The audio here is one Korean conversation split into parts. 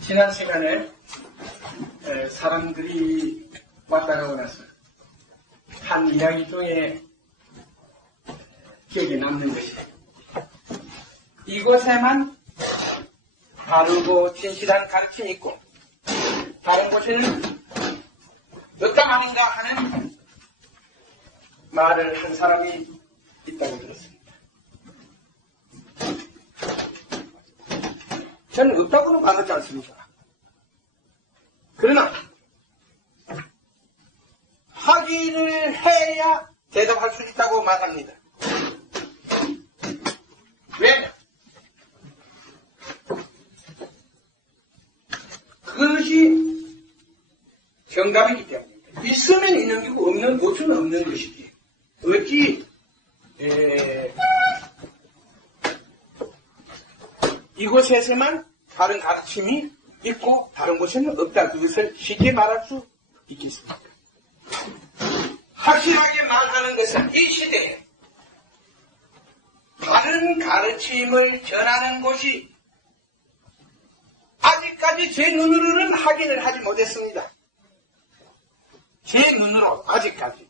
지난 시간에 사람들이 왔다 가고 나서 한 이야기 중에 기억에 남는 것이 이곳에만 바르고 진실한 가르침이 있고 다른 곳에는 어떤 아닌가 하는 말을 한 사람이 있다고 들었습니다. 저는 없다고는 말하지 않습니다. 그러나 확인을 해야 대답할 수 있다고 말합니다. 왜? 그것이 정답이기 때문입니다. 있으면 있는 거고 없는 곳은 없는 것이지. 어찌 이곳에서만 다른 가르침이 있고 다른 곳에는 없다. 그것을 쉽게 말할 수 있겠습니까? 확실하게 말하는 것은 이 시대에 다른 가르침을 전하는 곳이 아직까지 제 눈으로는 확인을 하지 못했습니다. 제 눈으로 아직까지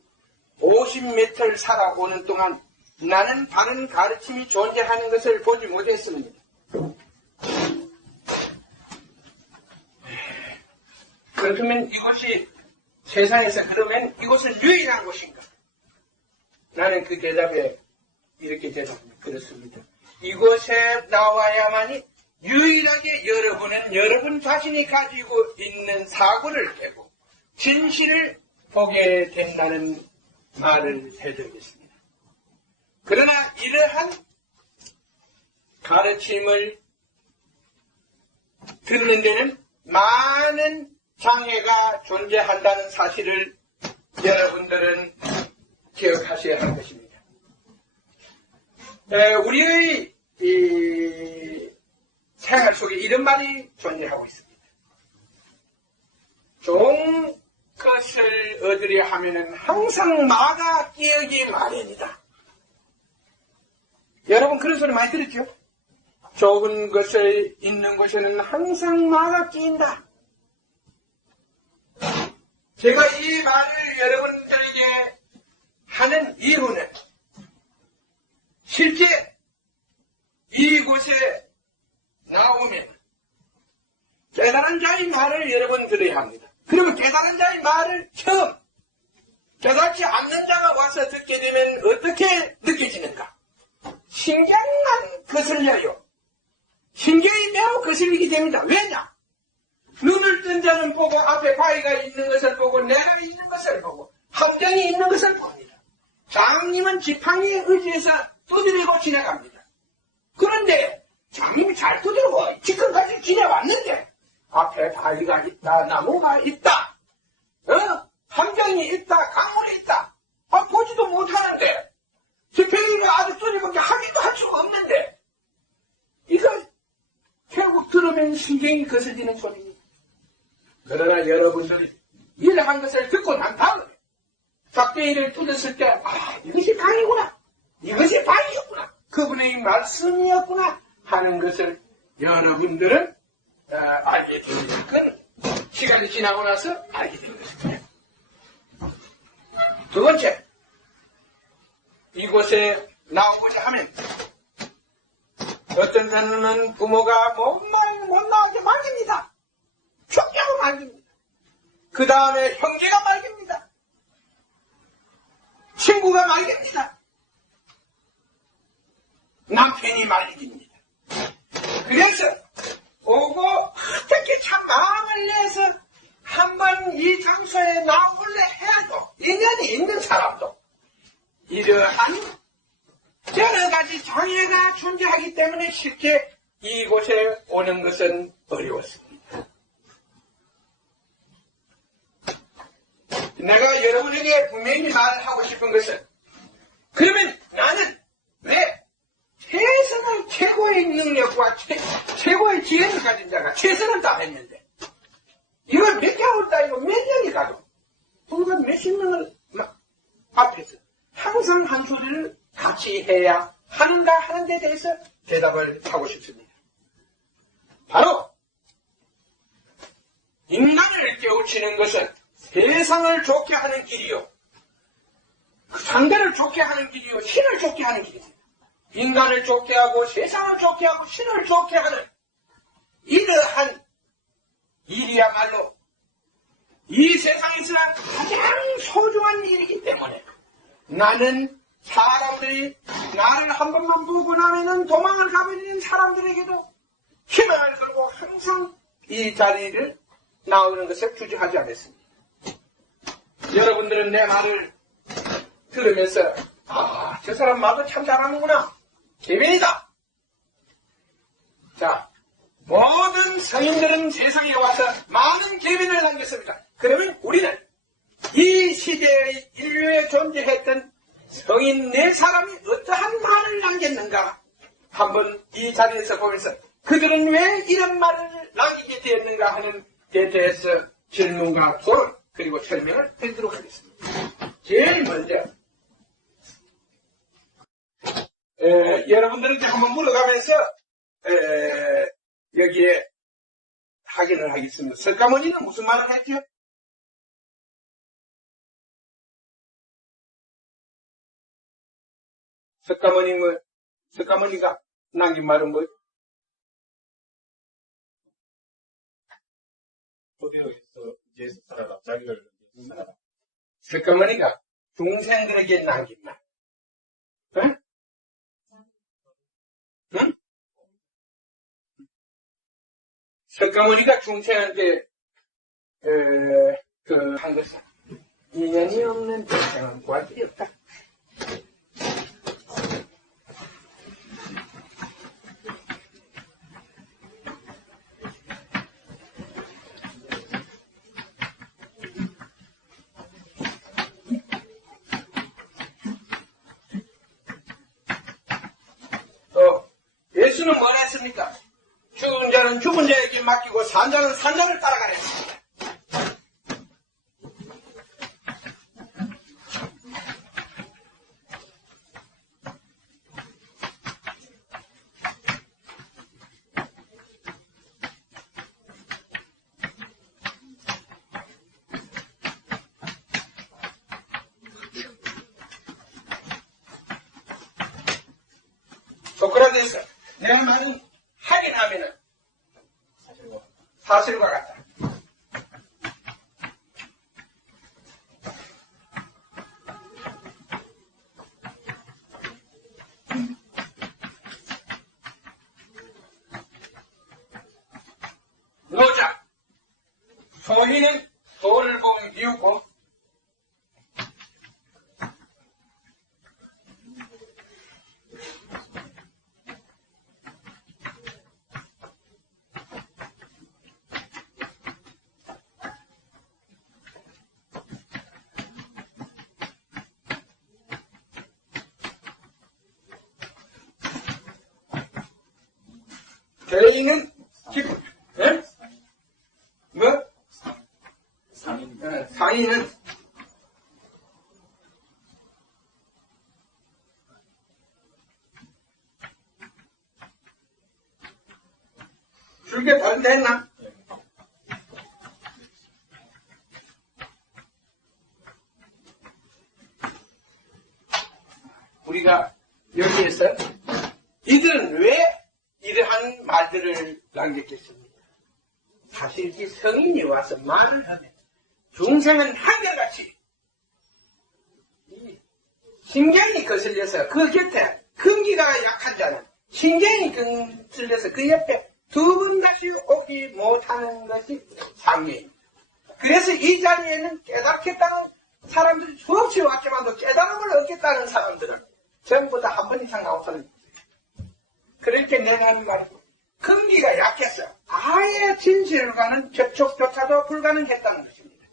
50몇 달 살아오는 동안 나는 다른 가르침이 존재하는 것을 보지 못했습니다. 그렇다면 이것이 세상에서 그러면 이것은 유일한 곳인가? 나는 그 대답에 이렇게 대답합니다. 그렇습니다. 이곳에 나와야만이 유일하게 여러분은 여러분 자신이 가지고 있는 사고를 깨고 진실을 보게 된다는 말을 해드리겠습니다. 그러나 이러한 가르침을 듣는 데는 많은 장애가 존재한다는 사실을 여러분들은 기억하셔야 할 것입니다. 우리의 생활 속에 이런 말이 존재하고 있습니다. 좋은 것을 얻으려 하면은 항상 마가 끼어기 마련이다. 여러분 그런 소리 많이 들었죠? 좋은 것을 있는 곳에는 항상 마가 끼인다. 제가 이 말을 여러분들에게 하는 이유는 실제 이곳에 나오면 깨달은 자의 말을 여러분 들어야 합니다. 그러면 깨달은 자의 말을 처음 깨닫지 않는 자가 와서 듣게 되면 어떻게 느껴지는가? 신경만 거슬려요. 신경이 매우 거슬리게 됩니다. 왜냐? 눈을 뜬 자는 보고 앞에 바위가 있는 것을 보고 내가 있는 것을 보고 함정이 있는 것을 봅니다. 장님은 지팡이에 의지해서 두드리고 지나갑니다. 그런데 장님이 잘 두드리고 지금까지 지나왔는데 앞에 바위가 있다, 나무가 있다, 함정이 있다, 강물이 있다. 보지도 못하는데 지팡이가 아주 두드리고 하기도 할 수가 없는데 이거 결국 들으면 신경이 거슬리는 소리입니다. 그러나 여러분들이 일한 것을 듣고 난 다음에 싹대기를 뜯었을 때 이것이 강이구나, 이것이 바위였구나, 그분의 말씀이었구나 하는 것을 여러분들은 알게 됩니다. 그건 시간이 지나고 나서 알게 된 것입니다. 두 번째, 이곳에 나오고자 하면 어떤 사람은 부모가 못 나오게 말립니다. 형제가 말깁니다. 그 다음에 형제가 말깁니다. 친구가 말깁니다. 남편이 말립니다. 그래서 오고 어떻게 참 마음을 내서 한번 이 장소에 나올래 해도 인연이 있는 사람도 이러한 여러 가지 장애가 존재하기 때문에 실제 이곳에 오는 것은 어려웠습니다. 내가 여러분에게 분명히 말하고 싶은 것은 그러면 나는 왜 최선을 최고의 능력과 최고의 지혜를 가진 자가 최선을 다했는데 이걸 몇 개월 다니고 몇 년이 가도 불과 몇십 명을 앞에서 항상 한 소리를 같이 해야 하는가 하는 데 대해서 대답을 하고 싶습니다. 바로 인간을 깨우치는 것은 세상을 좋게 하는 길이요, 상대를 좋게 하는 길이요, 신을 좋게 하는 길입니다. 인간을 좋게 하고 세상을 좋게 하고 신을 좋게 하는 이러한 일이야말로 이 세상에서 가장 소중한 일이기 때문에 나는 사람들이 나를 한 번만 보고 나면은 도망을 가버리는 사람들에게도 희망을 걸고 항상 이 자리를 나오는 것을 주저하지 않았습니다. 여러분들은 내 말을 들으면서 저 사람 말도 참 잘하는구나, 계민이다. 자, 모든 성인들은 세상에 와서 많은 계민을 남겼습니다. 그러면 우리는 이 시대의 인류에 존재했던 성인 네 사람이 어떠한 말을 남겼는가 한번 이 자리에서 보면서 그들은 왜 이런 말을 남기게 되었는가 하는 데 대해서 질문과 토론 그리고 설명을 드리도록 하겠습니다. 제일 먼저 여러분들한테 한번 물어가면서 여기에 확인을 하겠습니다. 석가모니는 무슨 말을 했죠? 석가모니가 남긴 말은 뭐예요? 어디로서 예수 살아라, 자기를 살아라. 석가모니가 중생들에게 남긴 말. 응? 응? 석가모니가 중생한테 한 것은 인연이 없는 중생은 구할 길이 없다. 예수는 뭘 했습니까? 죽은 자는 죽은 자에게 맡기고 산 자는 산 자를 따라가라 했습니다. 소크라테스, 내 말은 하긴 하면은 사실과 같다. 노자, 소희는 소를 보면 비웃고 개인은 기쁨. 예? 뭐? 상인은 줄게 다른 데 했나? 우리가 여기에서 이들은 왜 이러한 말들을 남겼겠습니다. 사실 이 성인이 와서 말을 하면 중생은 한결같이 신경이 거슬려서 그 곁에 금기가 약한 자는 신경이 거슬려서 그 옆에 두 번 다시 오지 못하는 것이 상례입니다. 그래서 이 자리에는 깨닫겠다는 사람들이 수없이 왔지만도 깨달음을 얻겠다는 사람들은 전부 다 한 번 이상 나온 사람입니다. 그렇게 내가 말이고 금기가 약해서 아예 진실과는 접촉조차도 불가능했다는 것입니다.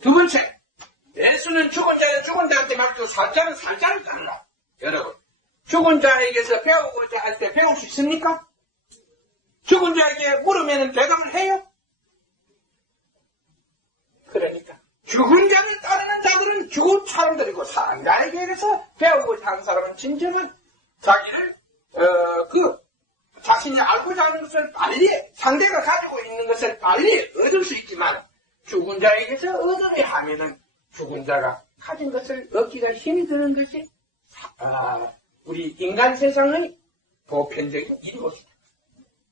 두 번째, 예수는 죽은 자는 죽은 자한테 맡기고 살 자는 살 자를 따르라. 여러분, 죽은 자에게서 배우고자 할 때 배울 수 있습니까? 죽은 자에게 물으면 대답을 해요? 그러니까 죽은 자를 따르는 자들은 죽은 사람들이고 살아자에게서 배우고자 하는 사람은 진정한 자기를 자신이 알고자 하는 것을 빨리, 상대가 가지고 있는 것을 빨리 얻을 수 있지만, 죽은 자에게서 얻으려 하면은 죽은 자가 가진 것을 얻기가 힘이 드는 것이, 우리 인간 세상의 보편적인 일것이다.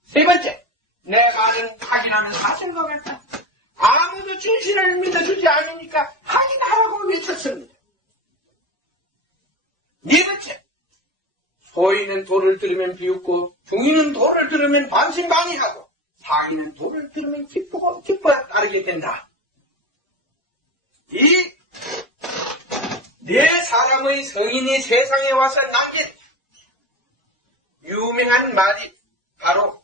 세 번째, 내 말은 확인하는 사실과 같다. 아무도 진실을 믿어주지 않으니까 확인하라고 외쳤습니다. 네 번째, 소인은 도를 들으면 비웃고 중인은 도를 들으면 반신반의하고 상인은 도를 들으면 기뻐 따르게 된다. 이 네 사람의 성인이 세상에 와서 남긴 유명한 말이 바로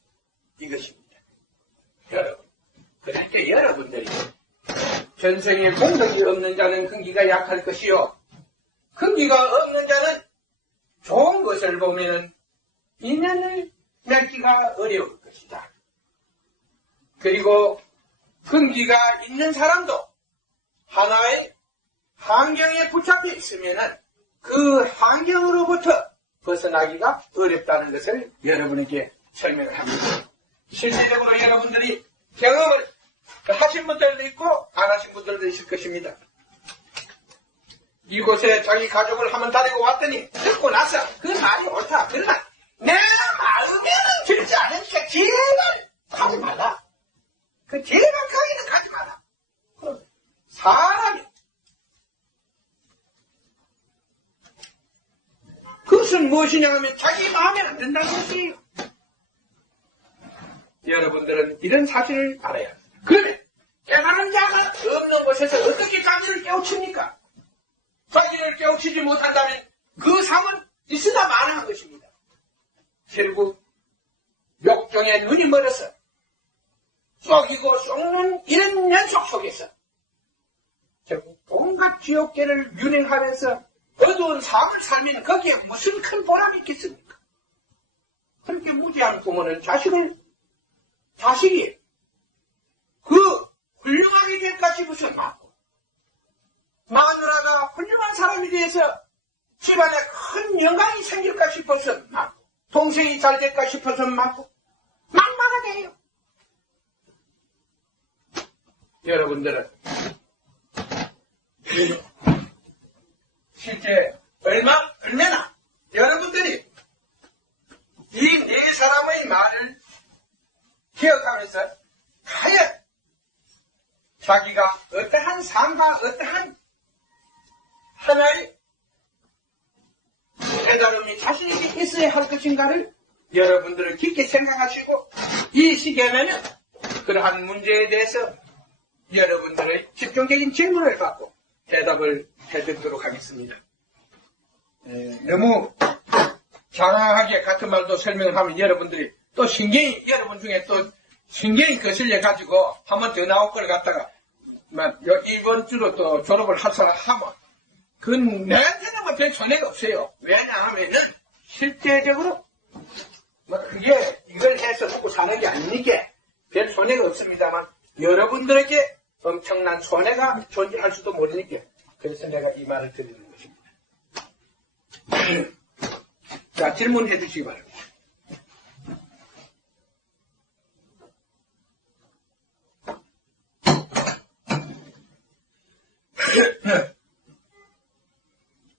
이것입니다. 여러분, 그럴 때 여러분들이 전생에 공덕이 없는 자는 근기가 약할 것이요, 근기가 없는 자는 좋은 것을 보면 인연을 맺기가 어려울 것이다. 그리고 근기가 있는 사람도 하나의 환경에 붙잡혀 있으면 그 환경으로부터 벗어나기가 어렵다는 것을 여러분에게 설명을 합니다. 실제적으로 여러분들이 경험을 하신 분들도 있고 안 하신 분들도 있을 것입니다. 이곳에 자기 가족을 한번 데리고 왔더니 듣고 나서 그 말이 옳다. 그러나 내 마음에는 들지 않으니까 제발 가지 말라. 그 제발 거기는 가지 마라. 사람이 그것은 무엇이냐 하면 자기 마음에 안 든다는 것이에요. 여러분들은 이런 사실을 알아야 합니다. 그러면 깨달은 자가 없는 곳에서 어떻게 자기를 깨우칩니까? 자기를 깨우치지 못한다면 그 삶은 있으나 마나한 것입니다. 결국 욕정에 눈이 멀어서 썩이고 썩는 이런 연속 속에서 결국 온갖 지옥계를 윤행하면서 어두운 삶을 살면 거기에 무슨 큰 보람이 있겠습니까? 그렇게 무지한 부모는 자식이 그 훌륭하게 될까 싶어서 맞고, 마누라가 훌륭한 사람이 돼서 집안에 큰 영광이 생길까 싶어서 맞고, 동생이 잘 될까 싶어서 맞고, 막마가 돼요. 여러분들은 실제 얼마나 여러분들이 이 네 사람의 말을 기억하면서 과연 자기가 어떠한 삶과 어떠한 하나의 깨달음이 자신에게 있어야 할 것인가를 여러분들은 깊게 생각하시고, 이 시기에는 그러한 문제에 대해서 여러분들의 집중적인 질문을 받고 대답을 해드리도록 하겠습니다. 너무 장황하게 같은 말도 설명을 하면 여러분들이 또 여러분 중에 또 신경이 거슬려가지고 한 번 더 나올 걸 갖다가 이번 주로 또 졸업을 하면 그건 내한테는 뭐 별 손해가 없어요. 왜냐하면은 실제적으로 그게 이걸 해서 먹고 사는 게 아니니까 별 손해가 없습니다만 여러분들에게 엄청난 손해가 존재할 수도 모르니까 그래서 내가 이 말을 드리는 것입니다. 자, 질문해 주시기 바랍니다.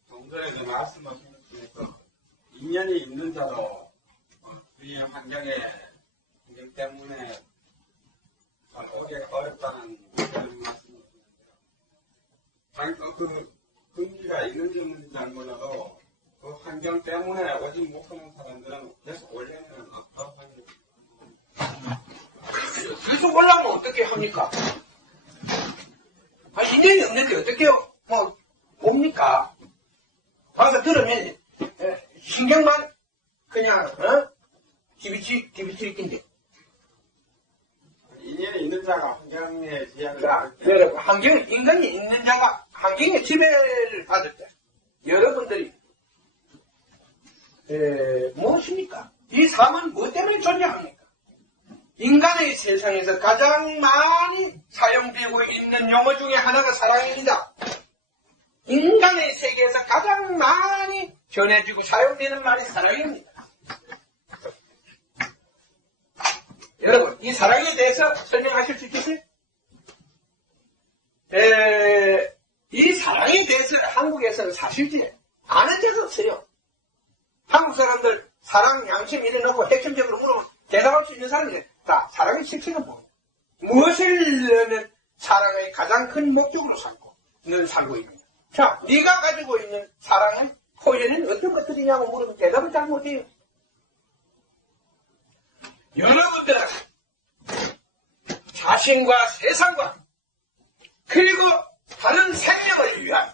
동전에 그 말씀하신 것 중에서 인연이 있는 자도 주위의 환경 때문에 잘 오기 어렵다는 그런 말씀을 주는데요. 그 근기가 있는지 없는지 잘 몰라도 그 환경 때문에 오지 못하는 사람들은 계속 올려면 어떡하니? 계속 올라오면 어떻게 합니까? 인연이 없는데 어떻게 뭡니까? 와서 들으면 신경만 그냥 디비치 있긴데. 인연이 있는 자가 환경에 지향을 인간이 있는 자가 환경에 지배를 받을 때 여러분들이 무엇입니까? 이 삶은 무엇 때문에 존재합니까? 인간의 세상에서 가장 많이 사용되고 있는 용어 중에 하나가 사랑입니다. 인간의 세계에서 가장 많이 전해지고 사용되는 말이 사랑입니다. 여러분, 이 사랑에 대해서 설명하실 수 있겠어요? 이 사랑에 대해서 한국에서는 사실지 아는 데도 없어요. 한국 사람들 사랑, 양심 이래놓고 핵심적으로 물으면 대답할 수 있는 사람이 다 사랑의 실체는 뭡니까? 무엇을 넣으면 사랑의 가장 큰 목적으로 삼고 있느냐. 자, 네가 가지고 있는 사랑의 표현은 어떤 것들이냐고 물으면 대답을 잘 못해요. 여러분들은 자신과 세상과 그리고 다른 생명을 위한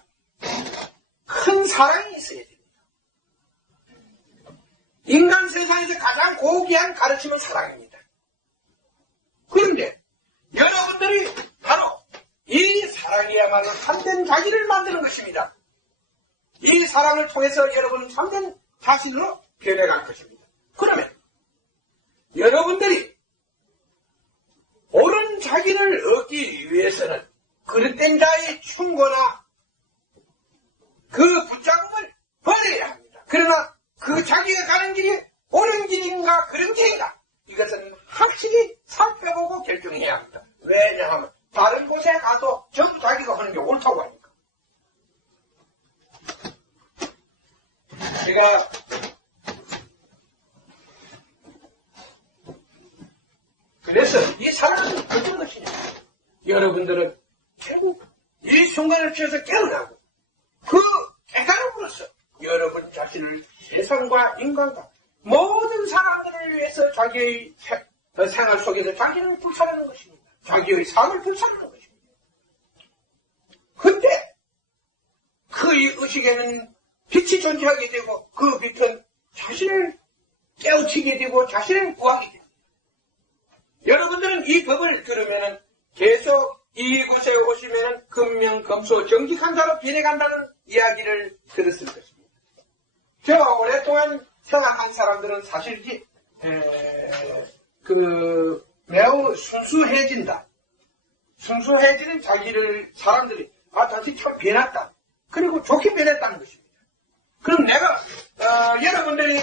큰 사랑이 있어야 됩니다. 인간 세상에서 가장 고귀한 가르침은 사랑입니다. 그런데 여러분들이 바로 이 사랑이야말로 참된 자기를 만드는 것입니다. 이 사랑을 통해서 여러분은 참된 자신으로 변해갈 것입니다. 그러면 여러분들이 옳은 자기를 얻기 위해서는 그릇된 자의 충고나 그 붙잡음을 버려야 합니다. 그러나 그 자기가 가는 길이 옳은 길인가 그런 길인가 이것은 확실히 살펴보고 결정해야 합니다. 왜냐하면 다른 곳에 가서 전부 자기가 하는 게 옳다고 하니까. 제가 그래서 이 사랑은 어떤 것이냐. 여러분들은 결국 이 순간을 취해서 깨어나고 그 깨달음으로써 여러분 자신을 세상과 인간과 모든 사람들을 위해서 자기의 생활 속에서 자기를 불살하는 것입니다. 자기의 삶을 불살하는 것입니다. 근데 그 의식에는 빛이 존재하게 되고 그 빛은 자신을 깨우치게 되고 자신을 구하게 됩니다. 여러분들은 이 법을 들으면은 계속 이곳에 오시면은 금명검소 정직한 자로 변해간다는 이야기를 들었을 것입니다. 제가 오랫동안 생각한 사람들은 사실지 매우 순수해진다. 순수해지는 자기를 사람들이 자식 참 변했다. 그리고 좋게 변했다는 것입니다. 그럼 내가 여러분들이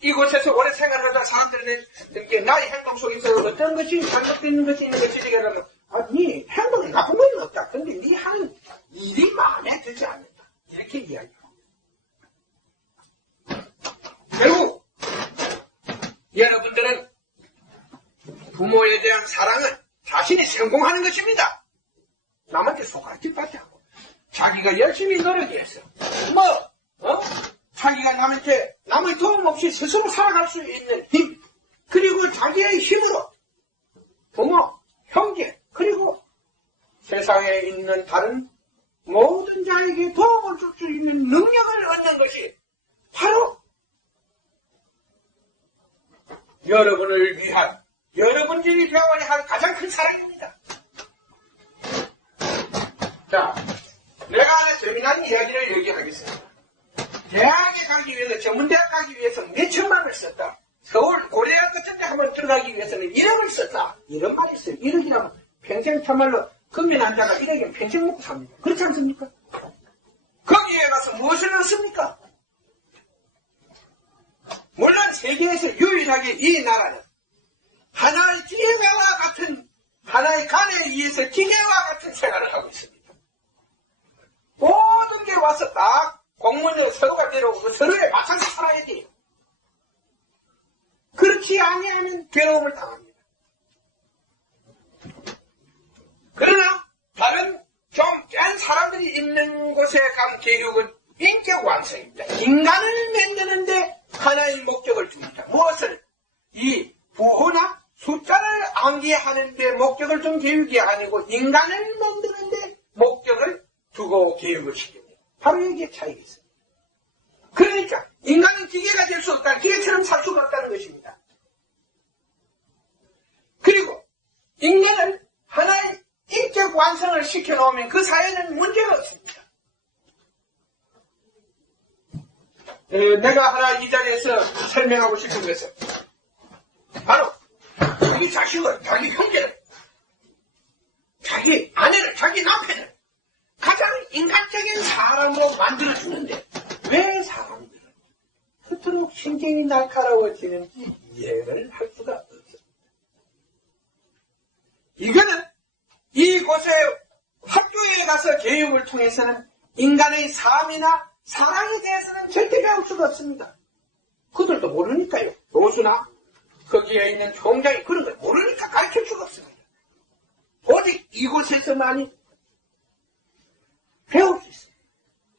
이곳에서 오래 생활하다 사람들에게 나의 행동 속에서 어떤 것이 잘못되는 것이 있는 것이 되게라면 네 행동이 나쁜 건 없다. 근데 네 하는 일이 마음에 들지 않는다. 이렇게 이야기합니다. 결국 여러분들은 부모에 대한 사랑은 자신이 성공하는 것입니다. 남한테 손가락질 받지 않고 자기가 열심히 노력해서 자기가 남의 도움 없이 스스로 살아갈 수 있는 힘, 그리고 자기의 힘으로 부모, 형제, 그리고 세상에 있는 다른 모든 자에게 도움을 줄 수 있는 능력을 얻는 것이 바로 여러분을 위한, 여러분들이 배워야 할 가장 큰 사랑입니다. 자, 내가 하는 재미난 이야기를 얘기하겠습니다. 대학에 가기 위해서, 전문대학 가기 위해서 몇 천만 원을 썼다. 서울 고려대학 같은 데 한번 들어가기 위해서는 1억을 썼다. 이런 말이 있어요. 1억이라면 평생 참말로 금면 앉아가 1억이면 평생 먹고 삽니다. 그렇지 않습니까? 거기에 가서 무엇을 얻습니까? 물론 세계에서 유일하게 이 나라는 하나의 기계와 같은, 하나의 간에 의해서 기계와 같은 생활을 하고 있습니다. 모든 게 와서 딱 공무원으로 서로가 내려오고 서로에 맞춰서 살아야 돼요. 그렇지 아니하면 괴로움을 당합니다. 그러나 다른 좀 깬 사람들이 있는 곳에 간 교육은 인격 완성입니다. 인간을 만드는데 하나의 목적을 줍니다. 무엇을? 이 부호나 숫자를 암기하는 데 목적을 준 교육이 아니고 인간을 만드는 데 목적을 두고 교육을 시킵니다. 바로 여기에 차이가 있습니다. 그러니까 인간은 기계가 될 수 없다. 기계처럼 살 수가 없다는 것입니다. 그리고 인간을 하나의 인격 완성을 시켜놓으면 그 사회는 문제가 없습니다. 내가 하나 이 자리에서 설명하고 싶은 것은 바로 자기 자식을, 자기 형제를, 자기 아내를, 자기 남편을 가장 인간적인 사람으로 만들어주는데 왜 사람들은 그토록 신경이 날카로워지는지 이해를 할 수가 없습니다. 이거는 이곳에 학교에 가서 교육을 통해서는 인간의 삶이나 사랑에 대해서는 절대 배울 수가 없습니다. 그들도 모르니까요. 교수나 거기에 있는 총장이 그런 걸 모르니까 가르칠 수가 없습니다. 오직 이곳에서만이 배울 수 있습니다.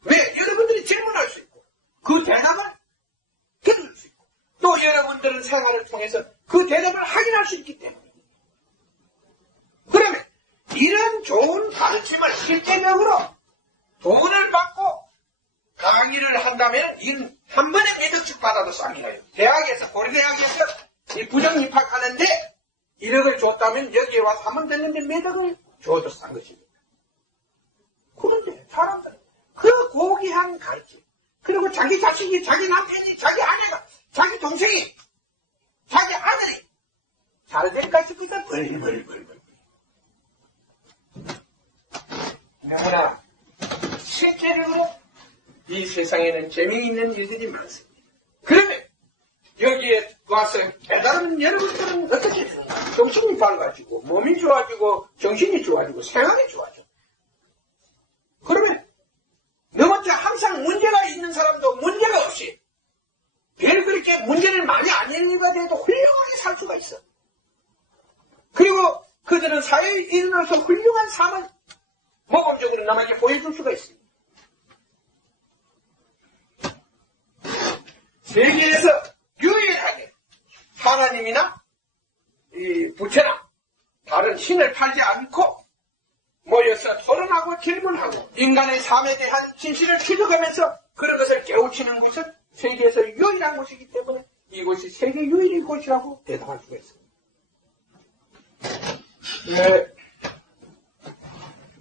왜? 여러분들이 질문할 수 있고 그 대답을 들을 수 있고 또 여러분들은 생활을 통해서 그 대답을 확인할 수 있기 때문에 그러면 이런 좋은 가르침을 실제적으로 돈을 받고 강의를 한다면 이는 한 번에 몇 억씩 받아도 쌉니다. 대학에서 고려대학에서 이 부정 입학하는데 1억을 줬다면 여기에 와서 한 번 듣는데 몇 억을 줘도 싼 것입니다. 그런데 사람들은 그 고귀한 가르침 그리고 자기 자식이 자기 남편이 자기 아내가 자기 동생이 자기 아들이 잘 될까 싶으니까 벌벌벌벌 너무나 실제로 이 세상에는 재미있는 일들이 많습니다. 그러면 여기에 와서 깨달은 여러분들은 어떻게 되는가? 정신이 밝아지고 몸이 좋아지고 정신이 좋아지고 생활이 좋아져. 그러면 너한테 항상 문제가 있는 사람도 문제가 없이 별 그렇게 문제를 많이 안 일어나도 훌륭하게 살 수가 있어. 그리고 그들은 사회에 일어나서 훌륭한 삶을 모범적으로 남에게 보여줄 수가 있습니다. 세계에서 유일하게 하나님이나 이 부처나 다른 신을 팔지 않고 모여서 토론하고 질문하고 인간의 삶에 대한 진실을 추적하면서 그런 것을 깨우치는 곳은 세계에서 유일한 곳이기 때문에 이곳이 세계 유일의 곳이라고 대답할 수가 있습니다.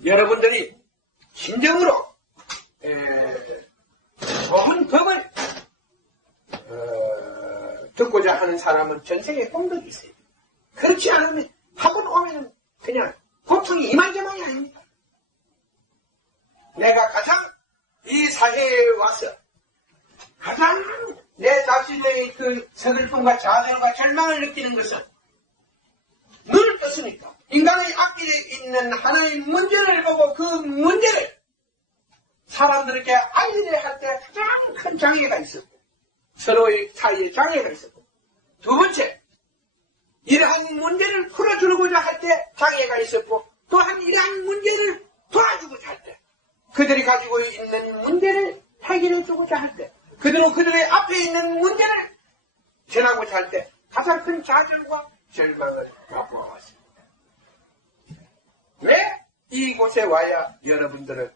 여러분들이 진정으로 좋은 법을 듣고자 하는 사람은 전생에 공덕이 있어요. 그렇지 않으면 한 번 오면 그냥 고통이 이만저만이 아닙니다. 내가 가장 이 사회에 와서 가장 내 자신의 그 서글픔과 좌절과 절망을 느끼는 것은 눈을 떴으니까 인간의 앞길에 있는 하나의 문제를 보고 그 문제를 사람들에게 알리려 할 때 가장 큰 장애가 있었고 서로의 사이에 장애가 있었고 두 번째 이러한 문제를 풀어주고자 할 때 장애가 있었고 또한 이러한 문제를 도와주고자 할 때 그들이 가지고 있는 문제를 해결해주고자 할 때 그들의 앞에 있는 문제를 전하고자 할 때 가장 큰 좌절과 절망을 맛보아왔습니다. 왜 이곳에 와야 여러분들은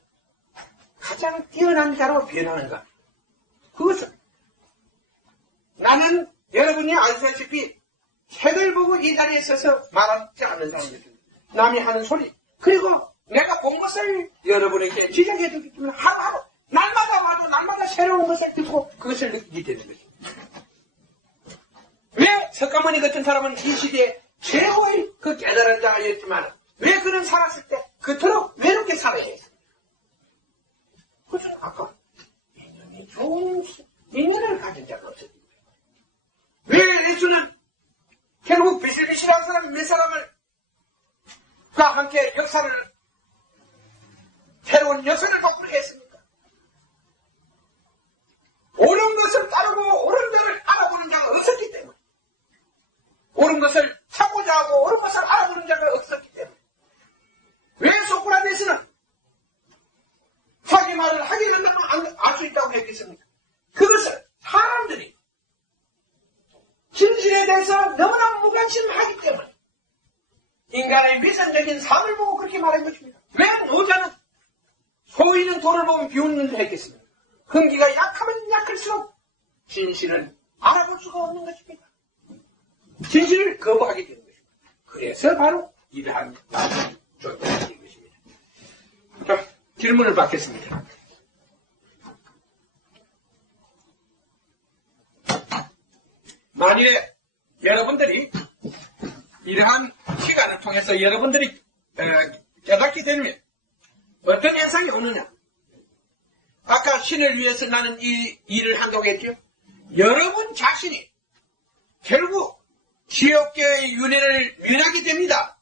가장 뛰어난 자로 변하는가? 그것은 나는 여러분이 아시다시피 책을 보고 이 자리에 서서 말하지 않는다는 것입니다. 남이 하는 소리 그리고 내가 본 것을 여러분에게 지적해 주기 때문에 하루하루 날마다 와도 날마다 새로운 것을 듣고 그것을 느끼게 되는 것입니다. 왜 석가모니 같은 사람은 이 시대에 최고의 그 깨달은 자였지만 왜 그는 살았을 때 그토록 외롭게 살아야 했습니까? 그것은 아까 인연이 좋은 인연을 가진 자가 없었습니다. 왜 예수는 결국 비실비실한 사람 몇 사람을 과 함께 역사를 새로운 역사를 바꾸게 했습니까? 옳은 것을 따르고 옳은 것을 알아보는 자가 없었기 때문에 옳은 것을 찾고자 하고 옳은 것을 알아보는 자가 없었기 때문에 왜 소크라테스는 자기 말을 하게 된다면 알 수 있다고 했겠습니까? 그것은 사람들이 진실에 대해서 너무나 무관심하기 때문에 인간의 위선적인 삶을 보고 그렇게 말한 것입니다. 왜 노자는 소위는 돌을 보면 비웃는다 했겠습니까? 흥기가 약하면 약할수록 진실을 알아볼 수가 없는 것입니다. 진실을 거부하게 되는 것입니다. 그래서 바로 이러한 말이 존재하는 것입니다. 자, 질문을 받겠습니다. 만일에 여러분들이 이러한 시간을 통해서 여러분들이 깨닫게 되면 어떤 현상이 오느냐? 아까 신을 위해서 나는 이 일을 한다고 했죠? 여러분 자신이 결국 지옥계의 윤회를 면하게 됩니다.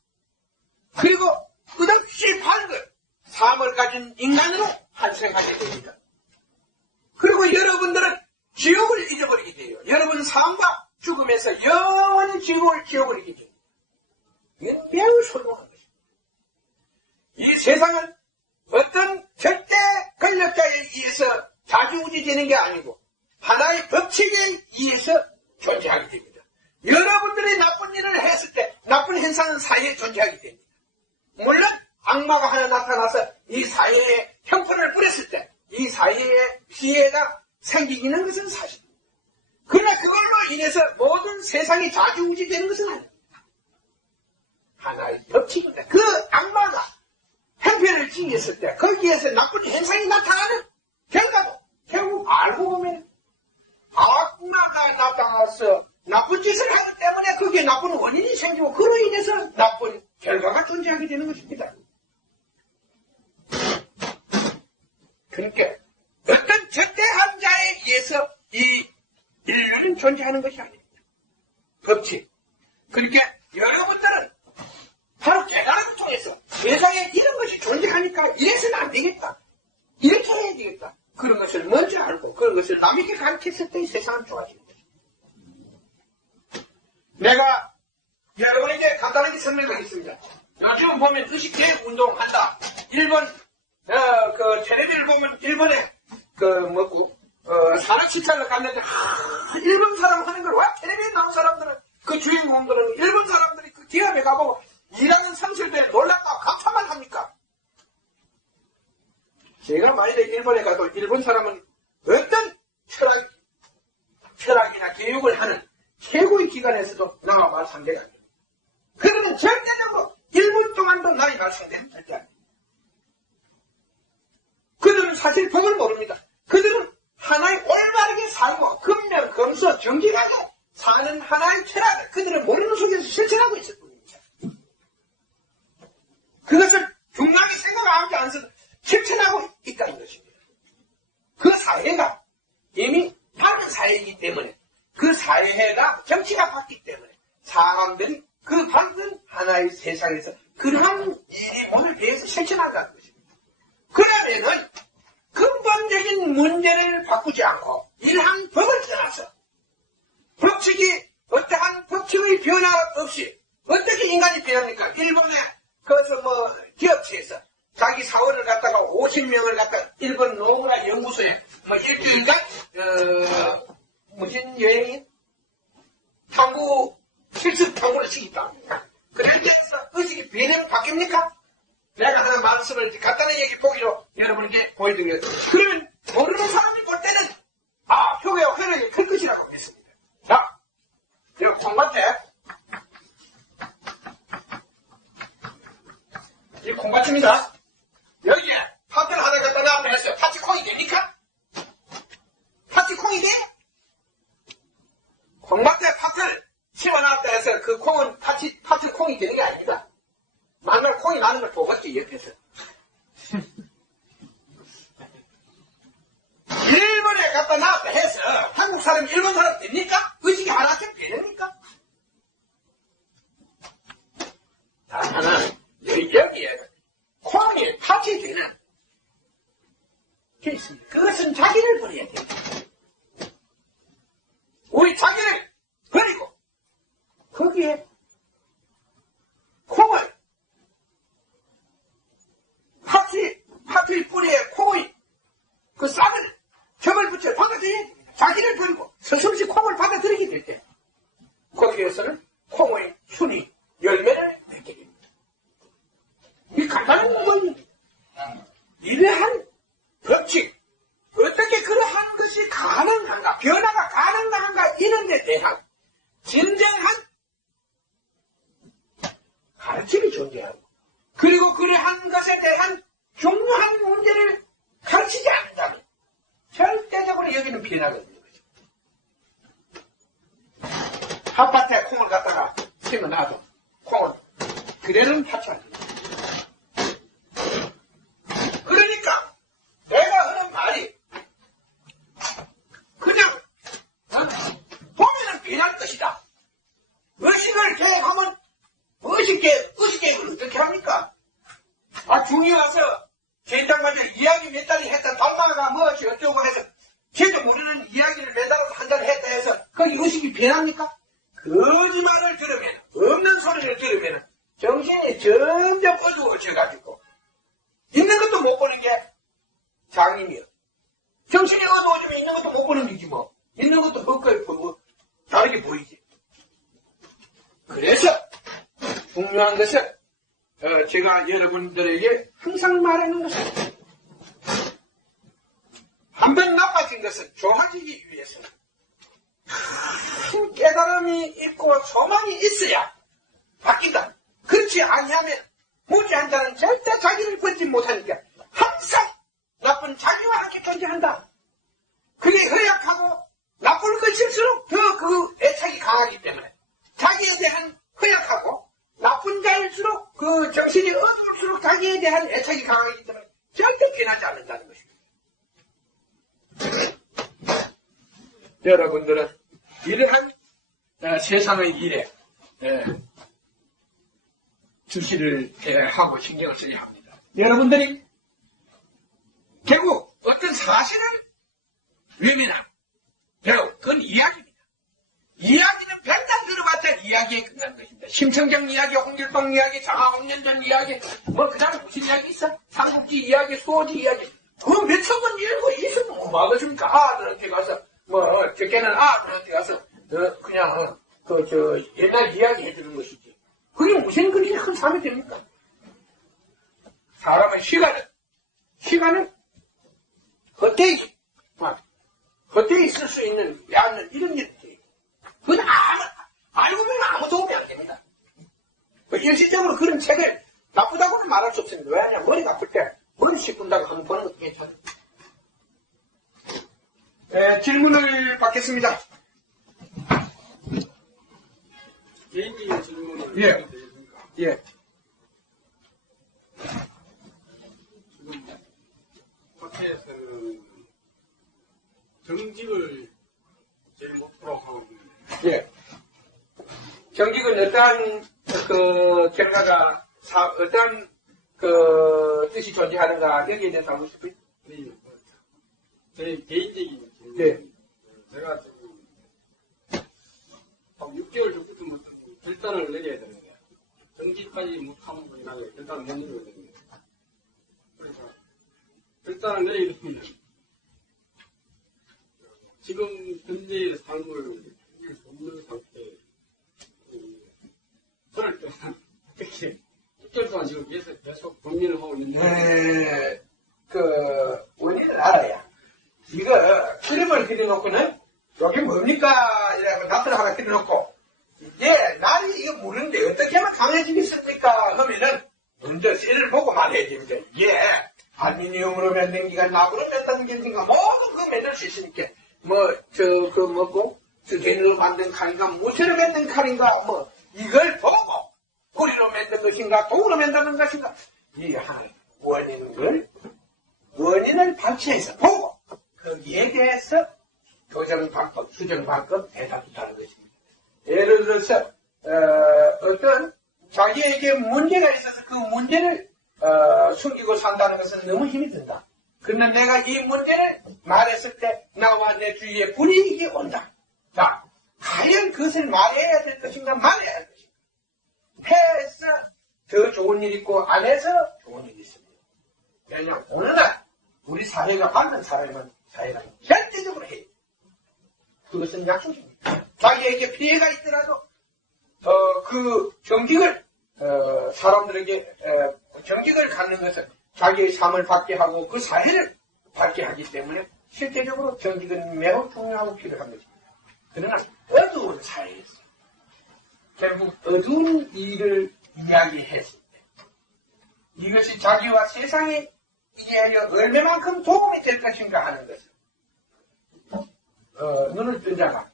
그리고 끝없이 밝은 삶을 가진 인간으로 탄생하게 됩니다. 그리고 여러분들은 지옥을 잊어버리게 돼요. 여러분 삶과 죽음에서 영원히 지옥을 지어버리게 됩니다. 이건 매우 소중한 것입니다. 이 세상은 어떤 절대 권력자에 의해서 좌지우지되는 게 아니고 하나의 법칙에 의해서 존재하게 됩니다. 여러분들이 나쁜 일을 했을 때 나쁜 현상은 사회에 존재하게 됩니다. 물론 악마가 하나 나타나서 이 사회에 형편을 뿌렸을 때 이 사회에 피해가 생기는 것은 사실입니다. 그러나 그걸로 인해서 모든 세상이 좌지우지되는 것은 아닙니다. 하나의 법칙입니다. 그 악마가 형편을 지었을 때 거기에서 나쁜 현상이 나타나는 결과도 결국 알고 보면 악마가 나타나서 나쁜 짓을 하기 때문에 거기에 나쁜 원인이 생기고 그로 인해서 나쁜 결과가 존재하게 되는 것입니다. 그러니까 어떤 절대한 자에 의해서 이 인류는 존재하는 것이 아닙니다. 법칙. 그러니까 여러분들은 바로 깨달음을 통해서 세상에 이런 것이 존재하니까 이래서는 안 되겠다. 이렇게 해야 되겠다. 그런 것을 먼저 알고 그런 것을 남에게 가르쳤을 때 이 세상은 좋아지는 거죠. 내가 여러분에게 간단하게 설명하겠습니다. 지금 보면 의식계획 운동한다. 일본 텔레비를 보면 일본에 산악시찰로 갔는데 일본 사람 하는 걸 와 텔레비에 나온 사람들은 그 주인공들은 일본 사람들이 그 기업에 가보고 일하는 상실들에 놀랍다 감탄만 합니까? 제가 만약에 일본에 가도 일본 사람은 어떤 철학이나 교육을 하는 최고의 기관에서도 나와 말 상대가 안 됩니다. 그들은 절대적으로 1분 동안도 나의 말 상대는 절대 안 됩니다. 그들은 사실 법을 모릅니다. 그들은 하나의 올바르게 살고 근면, 검소, 정직하게 사는 하나의 철학을 그들은 모르는 속에서 실천하고 있을 뿐입니다. 그것을 중요하게 생각하지 않아서 실천하고 있다는 것입니다. 그 사회가 이미 바른 사회이기 때문에 그 사회가 정치가 바뀌기 때문에 사람들이 그 바른 하나의 세상에서 그러한 일이 모두 배워서 실천한다는 것입니다. 그러면은 근본적인 문제를 바꾸지 않고 이러한 법을 떠나서 법칙이 어떠한 법칙의 변화 없이 어떻게 인간이 변합니까? 일본에 그래서 기업체에서 자기 사원을 갖다가 50명을 갖다가 일본 노무라 연구소에 일주일간 무슨 여행이 탐구 실습 탐구를 시키다. 그럴 때에서 의식이 변하면 바뀝니까? 내가 하나 말씀을 간단한 얘기 보기로 여러분에게 보여드리겠습니다. 그러면 모르는 사람이 볼 때는 표가 회력이 클 것이라고 했습니다. 자, 여기 콩밭에 이 콩밭입니다. 여기에 팥을 하나 갖다 놔 했어요. 팥이 콩이 됩니까? 팥이 콩이 돼? 콩밭에 팥을 심어놨다 해서 그 콩은 팥이 콩이 되는 게 아닙니다. 만날 콩이 나는 걸 보겠지, 옆에서. 일본에 갖다 놨다 해서 한국 사람, 일본 사람 됩니까? 의식이 하나쯤 되됩니까? 하나는 여기에 콩이 팥이 되는 게 있습니다. 그것은 자기를 버려야 됩니다. 우리 자기를 버리고 거기에 콩을 팥의 뿌리에 콩의 그 싹을 점을 붙여 받아들여야 됩니다. 자기를 버리고 스스로씩 콩을 받아들이게 될 때 거기에서는 콩의 순이 열매를 맺게 됩니다. 이 간단한 거입니다. 이러한 법칙, 어떻게 그러한 것이 가능한가, 변화가 가능한가 이런 데 대한 진정한 가르침이 존재하고 그리고 그러한 것에 대한 중요한 문제를 가르치지 않는다면 절대적으로 여기는 변화가 없는 거죠. 팥밭에 콩을 갖다가 심어놔도 콩은 그대로는 팥이 안 됩니다. 그러니까 내가 하는 말이 그냥 보면은 변할 것이다. 의식을 계획하면 의식계획을 어떻게 합니까? 합니까? 중이 와서 제인장마저 이야기 몇 달이 했던 달마가 뭐지 어쩌고 해서 저도 모르는 이야기를 매달아서 한 달 했다 해서 거기 의식이 변합니까? 거짓말을 들으면, 없는 소리를 들으면 정신이 점점 어두워져가지고 있는 것도 못 보는 게 장님이요. 정신이 어두워지면 있는 것도 못 보는 거지 뭐. 있는 것도 헛거리 뭐 다르게 보이지. 그래서 중요한 것은 제가 여러분들에게 항상 말하는 것은 한 번 나빠진 것은 좋아지기 위해서는 큰 깨달음이 있고 소망이 있어야 바뀐다. 그렇지 아니하면 무지한자는 절대 자기를 벗지 못하니까 항상 나쁜 자기와 함께 존재한다. 그게 허약하고 나쁜 것일수록 더 그 애착이 강하기 때문에 자기에 대한 허약하고 나쁜 자일수록 그 정신이 어두울수록 자기에 대한 애착이 강하기 때문에 절대 변하지 않는다는 것입니다. 여러분들은 이러한 세상의 일에 주시를 하고 신경을 써야 합니다. 여러분들이 결국 어떤 사실을 외면하고 그건 이야기입니다. 이야기는 별단 들어봤자 이야기에 끝나는 것입니다. 심청정 이야기, 홍길동 이야기, 장하홍련전 이야기, 뭐 그 다음에 무슨 이야기 있어? 삼국지 이야기, 수호지 이야기. 그거 몇천 번 읽고 있으면 뭐 막아주니까 아들한테 가서 뭐 적게는 아들한테 가서 그냥 옛날 이야기 해주는 것이지. 그게 무슨 그렇게 큰 삶이 됩니까? 사람의 시간은 헛되이 쓸 수 있는 빼앗는 이런 일들이 그건 알고 보면 아무 도움이 안 됩니다. 일시적으로 그런 책을 나쁘다고는 말할 수 없습니다. 왜냐하면 머리가 아플 때 머리 씻군다고 한번 보는 것도 괜찮아요. 질문을 받겠습니다. 개인적인 질문을 예. 해도 되겠습니까? 예. 지금 학회에서는 정직을 제일 목표로 하고 있는데 예. 정직은 어떠한 결과가 어떠한 뜻이 존재하는가 여기에 대해서 알고 싶어요? 제 개인적인 질문. 네. 제가 지금 한 6개월 전부터 결단을 내려야 되는데 정직까지 못하는 분이 나게 결단을 못 내려야 되는데 그러니까 결단을 내리게 되면 지금 현재의 삶을 이길 수 없는 상태에 그럴 때 어떻게 6개월 동안 지금 계속 고민을 하고 있는데 원인을 알아야 이거 필름을 그려놓고는 여기 뭡니까? 이라고 납을 하나 그려놓고 나는 이거 모르는데 어떻게 하면 강해지겠습니까? 하면은 먼저 셀을 보고 말해야 됩니다. 알미늄으로 만든 기가 나무로 만든 기가 모든 거 만들 수 있으니까 스테인으로 만든 칼인가 무쇠로 만든 칼인가 이걸 보고 고리로 만든 것인가 동으로 만드는 것인가 이 한 원인을 발췌해서 보고 거기에 대해서 교정 방법, 수정 방법 대답하는 것입니다. 예를 들어서 어떤 자기에게 문제가 있어서 그 문제를 숨기고 산다는 것은 너무 힘이 든다. 그러나 내가 이 문제를 말했을 때 나와 내 주위에 불이익이 온다. 자, 과연 그것을 말해야 될 것인가 말해야 할 것인가. 해서 더 좋은 일이 있고 안 해서 좋은 일이 있습니다. 왜냐하면 어느 날 우리 사회가 받는 사람은 사회가 절대적으로 해요. 그것은 약속입니다. 자기에게 피해가 있더라도 그 정직을 사람들에게 정직을 갖는 것은 자기의 삶을 받게 하고 그 사회를 받게 하기 때문에 실제적으로 정직은 매우 중요하고 필요한 것입니다. 그러나 어두운 사회에서 결국 어두운 일을 이야기했을 때 이것이 자기와 세상에 이게 얼마만큼 도움이 될 것인가 하는 것을 눈을 뜬 자가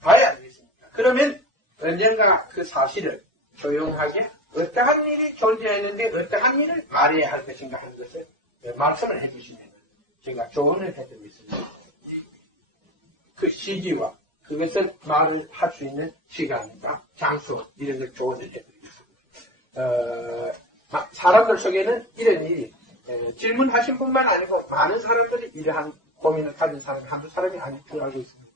봐야 되겠습니까? 그러면 언젠가 그 사실을 조용하게 어떠한 일이 존재했는데 어떠한 일을 말해야 할 것인가 하는 것을 말씀을 해주시면 제가 조언을 해드리겠습니다. 그 시기와 그것을 말을 할 수 있는 시간과 장소 이런 걸 조언을 해드리겠습니다. 사람들 속에는 이런 일이 질문하신 분만 아니고 많은 사람들이 이러한 고민을 가진 사람이 한두 사람이 아닐 줄 알고 있습니다.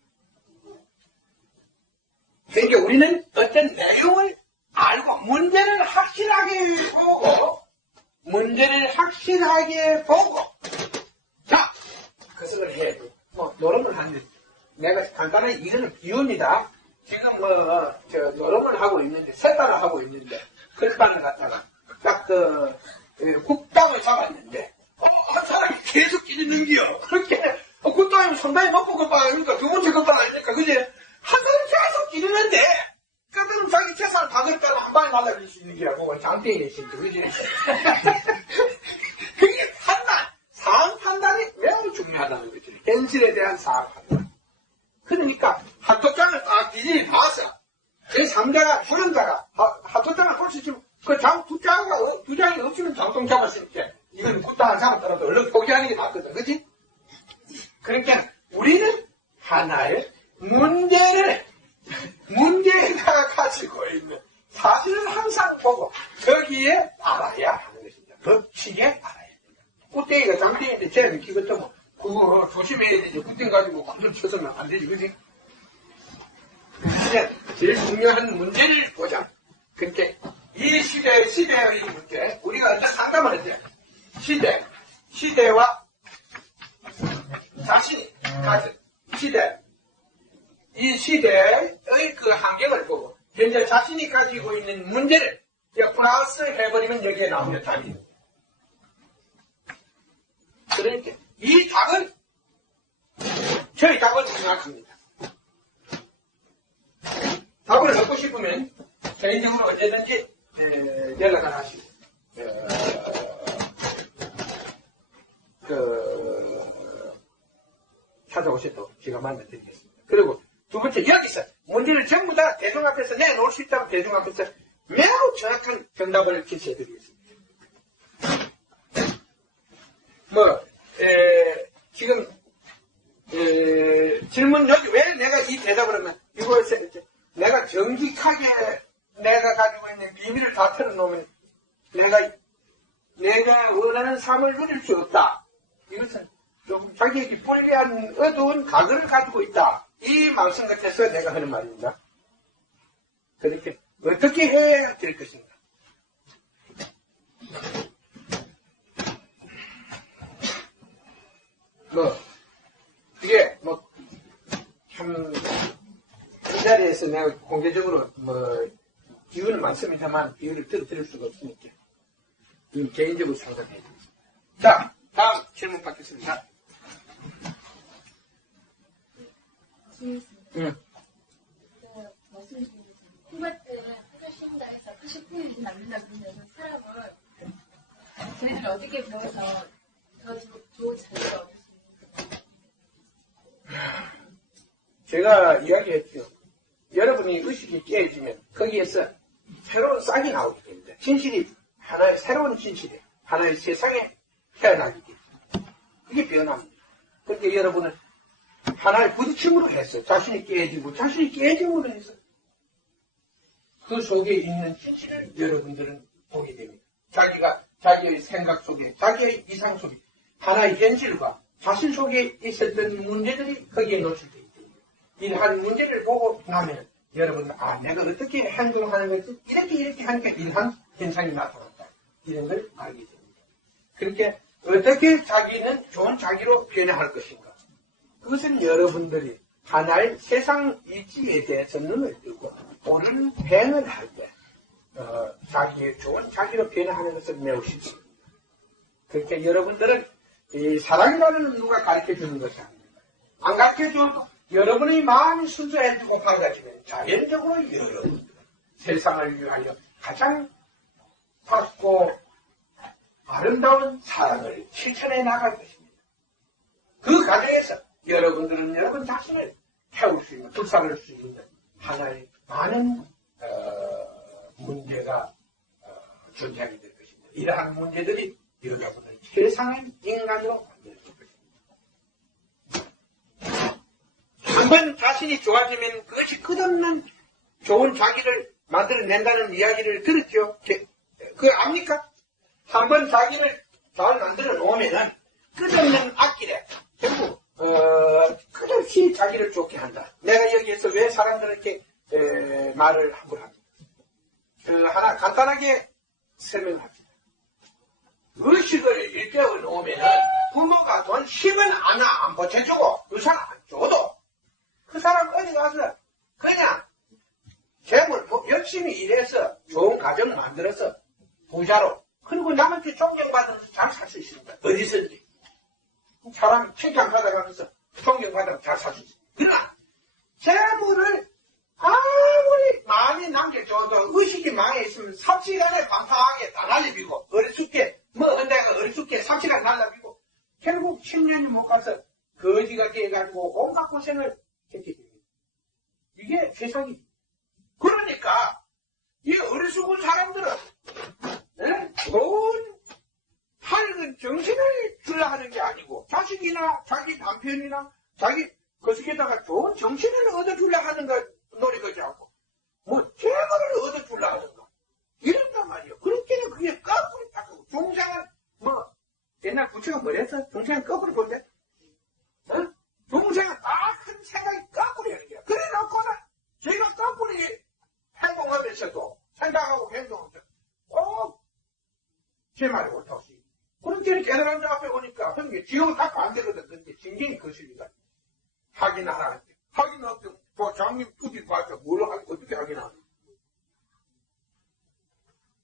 그러니까 우리는 어떤 내용을 알고 문제를 확실하게 보고 자 그것을 해야 돼. 뭐 노름을 하는데 내가 간단하게 이거는 비유입니다. 지금 노름을 하고 있는데 세 달을 하고 있는데 글반을 갖다가 딱 국담을 잡았는데 한 사람이 계속 끼리는겨. 그렇게 국담이 상당히 높은 것만 아닙니까? 두 번째 것만 아닙니까? 그지? 한 사람이 계속 끼리는데 그럼 자기 재산을 다 그랬다면 한 방에 날라갈 수 있는 게야. 그건 장땡이네 진짜. 그지? 그게 상황 판단이 매우 중요하다는 거지. 현실에 대한 상황 판단. 그러니까 핫도장을 딱 뒤집어 봐서 그 상대가 후련자가 핫도장을 볼 수 있으면 그 두 장이 없으면 장동 잡았으니까 이건 굿당을 잡았더라도 얼른 포기하는 게 낫거든. 그치? 그러니까 우리는 하나의 문제가 가지고 있는 사실을 항상 보고 거기에 알아야 하는 것입니다. 법칙에 알아야 됩니다. 굿땡이가 장땡이인데 쟤는 기껏 뭐 그거 조심해야 되지. 굿땡 가지고 완전 쳐서면 안 되지. 그치? 그냥 제일 중요한 문제를 보자. 그렇게 이 시대의 문제, 우리가 어떤 상담을 했대. 시대와 자신이 가진 시대, 이 시대의 그 환경을 보고 현재 자신이 가지고 있는 문제를 플러스 해버리면 여기에 나오는 답이. 그러니까 이 답은 저희 답은 정확합니다. 답을 얻고 싶으면 개인적으로 언제든지 연락을 하시고 찾아오셔도 제가 만나드리겠습니다. 그리고 두 번째 여기서 문제를 전부 다 대중 앞에서 내놓을 수 있다면 대중 앞에서 매우 정확한 정답을 제시해드리겠습니다. 지금 질문 여기 왜 내가 이 대답을 하면 이걸 내가 정직하게 내가 가지고 있는 비밀을 다 털어놓으면 내가 원하는 삶을 누릴 수 없다. 이것은 좀 자기에게 불리한 어두운 과거를 가지고 있다. 이 말씀 같아서 내가 하는 말입니다. 그렇게 어떻게 해야 될 것인가? 이게 참 이 자리에서 내가 공개적으로 비유는 많습니다만 비유를 드릴 수가 없으니까 개인적으로 생각해야 됩니다. 자, 다음 질문 받겠습니다. 후발 때는 하신다 해서 89일이 남는다 그러면서 사람을 저희들 어떻게 배워서 더 좋은 자유가 얻을 수 있는지. 제가 이야기했죠. 여러분이 의식이 깨어지면 거기에서 새로운 싹이 나오게 됩니다. 진실이 하나의 새로운 진실이에요. 하나의 세상에 태어나게 됩니다. 그게 변화입니다. 그러니까 여러분은 하나의 부딪힘으로 해서 자신이 깨짐으로 해서 그 속에 있는 진실을 여러분들은 보게 됩니다. 자기의 생각 속에, 자기의 이상 속에 하나의 현실과 자신 속에 있었던 문제들이 거기에 노출되어 있습니다. 이러한 문제를 보고 나면 여러분은 내가 어떻게 행동하는 것이 이렇게 하니까 이러한 현상이 나타났다. 이런 걸 알게 됩니다. 그렇게 어떻게 자기는 좋은 자기로 변화할 것인가. 그것은 여러분들이 하나의 세상 이치에 대해서 눈을 뜨고 옳은 행을 할 때 자기의 좋은 자기로 변화하는 것을 매우 쉽습니다. 그러니까 여러분들은 이 사랑이라는 누가 가르쳐주는 것이 아닙니다. 안 가르쳐줘도 여러분의 마음이 순수해지고 밝아지면 자연적으로 여러분들은 세상을 위하여 가장 밝고 아름다운 사랑을 실천해 나갈 것입니다. 그 과정에서 여러분들은 여러분 자신을 태울 수 있는, 불살을 수 있는 하나의 많은 문제가 존재하게 될 것입니다. 이러한 문제들이 여러분을 세상의 인간으로 만들 것입니다. 한번 자신이 좋아지면 그것이 끝없는 좋은 자기를 만들어낸다는 이야기를 들었죠. 그거 압니까? 한번 자기를 잘 만들어 놓으면은 끝없는 악길에 결국 끝없이 자기를 쫓게 한다. 내가 여기에서 왜 사람들에게 말을 함부로 합니다. 하나 간단하게 설명합니다. 의식을 일깨워 놓으면은 부모가 돈 10원 하나 안 보태주고 그 사람 안 줘도 그 사람 어디 가서 그냥 재물 열심히 일해서 좋은 가정 만들어서 부자로 그리고 남한테 존경받으면서 잘 살 수 있습니다. 어디서든지 사람 칭찬 받아가면서 존경받으면 잘 살 수 있습니다. 그러나 재물을 아무리 많이 남겨줘도 의식이 망해 있으면 3시간에 방탕하게 다 날려비고 어리숙게 뭐 한다가 어리숙게 3시간 날려비고 결국 10년이 못 가서 거지가 돼가지고 온갖 고생을 했게 됩니다. 이게 세상이지. 그러니까 이 어리숙은 사람들은 좋은 밝은 정신을 주려 하는 게 아니고 자식이나 자기 남편이나 자기 거기에다가 좋은 정신을 얻어주려 하는 거 노력하지 않고 뭐 재물을 얻어주려 하는 거 이런단 말이에요. 그렇게는 그게 거꾸로 바꾸고 중생은 뭐 옛날 부처가 뭐랬어? 중생은 거꾸로 본대? 중생은 다 큰 생각이 거꾸로 하는 거야. 그래 놓고는 제가 거꾸로 행동하면서도 생각하고 행동하면서 꼭 제 말이 옳다고 그렇게 깨달은 자 앞에 오니까 형님 지옥을 닦고 안 되거든. 근데 진경이 거슬리다. 확인하라는데 확인하는데 뭐 장님 어디 봐서 뭘 어떻게 확인하는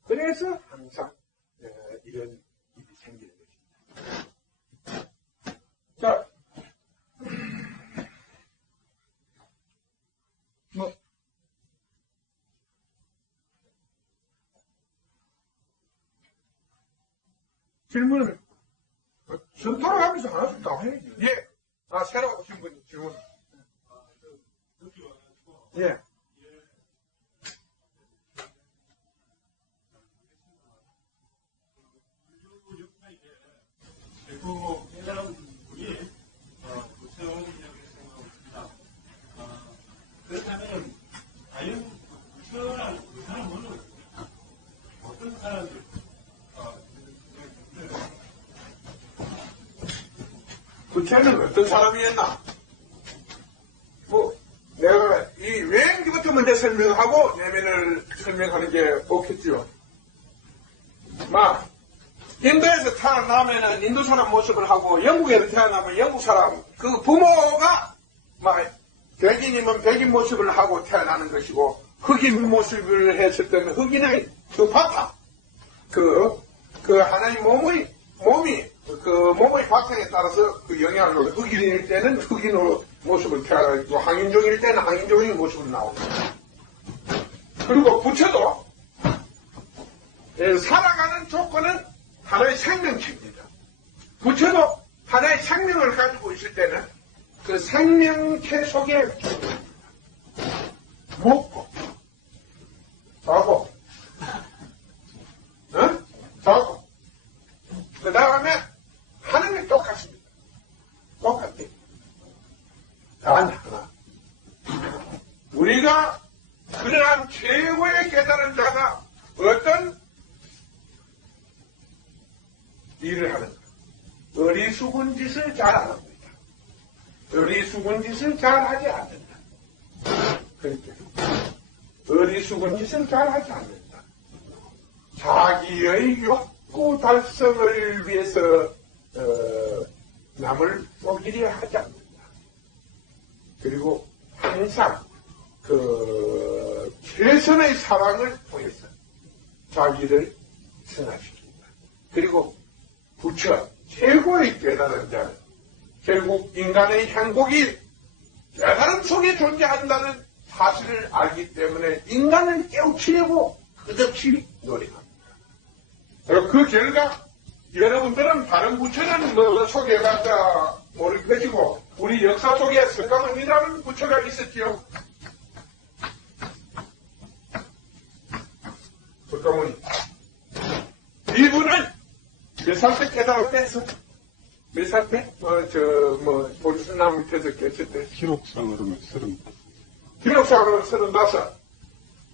그래서 항상 이런 일이 생기는 것입니다. 자, 뭐 질문을 전파를 하면서 하나씩 다 해야지. 예. 새로 오신 분이 질문. 예. 대구 깨달은 분이 부처님이라고 생각합니다. 그렇다면 과연 부처라는 그 사람은 어떤 사람들? 부처는 어떤 사람이었나? 뭐 내가 이 외행기부터 먼저 설명하고 내면을 설명하는 게 옳겠죠. 인도에서 태어나면은 인도 사람 모습을 하고 영국에서 태어나면 영국 사람 그 부모가 백인이면 백인 모습을 하고 태어나는 것이고 흑인 모습을 했을 때는 흑인의 그 바탕 그 하나의 몸의 바탕에 따라서 그 영향을 얻어 흑인일 때는 흑인으로 모습을 태어나고 항인종일 때는 항인종의 모습으로 나옵니다. 그리고 부처도 살아가는 조건은 하나의 생명체입니다. 부처도 하나의 생명을 가지고 있을 때는 그 생명체 속에 먹고 자고 자고 그 다음에 하는 게 똑같습니다. 똑같아요. 단 하나. 우리가 그러한 최고의 깨달은 자가 어떤 일을 하는가? 어리숙은 짓을 잘 안 합니다. 어리숙은 짓을 잘 하지 않는다. 그러니까 어리숙은 짓을 잘 하지 않는다. 자기의 욕구 달성을 위해서 남을 속이려 하지 않는다. 그리고 항상 최선의 사랑을 통해서 자기를 승화시킨다. 그리고 부처 최고의 깨달은 자는 결국 인간의 행복이 깨달음 속에 존재한다는 사실을 알기 때문에 인간을 깨우치려고 끝없이 노력합니다. 그 결과 여러분들은 다른 부처는 소개해봤자 모를 것이고 우리 역사 속에 석가모니라는 부처가 있었지요. 석가모니 이분은 몇 살 때 깨달았다 해서 몇 살 때? 보리수나무 밑에서 깨칠 때 기록상으로는 35. 기록상으로 35.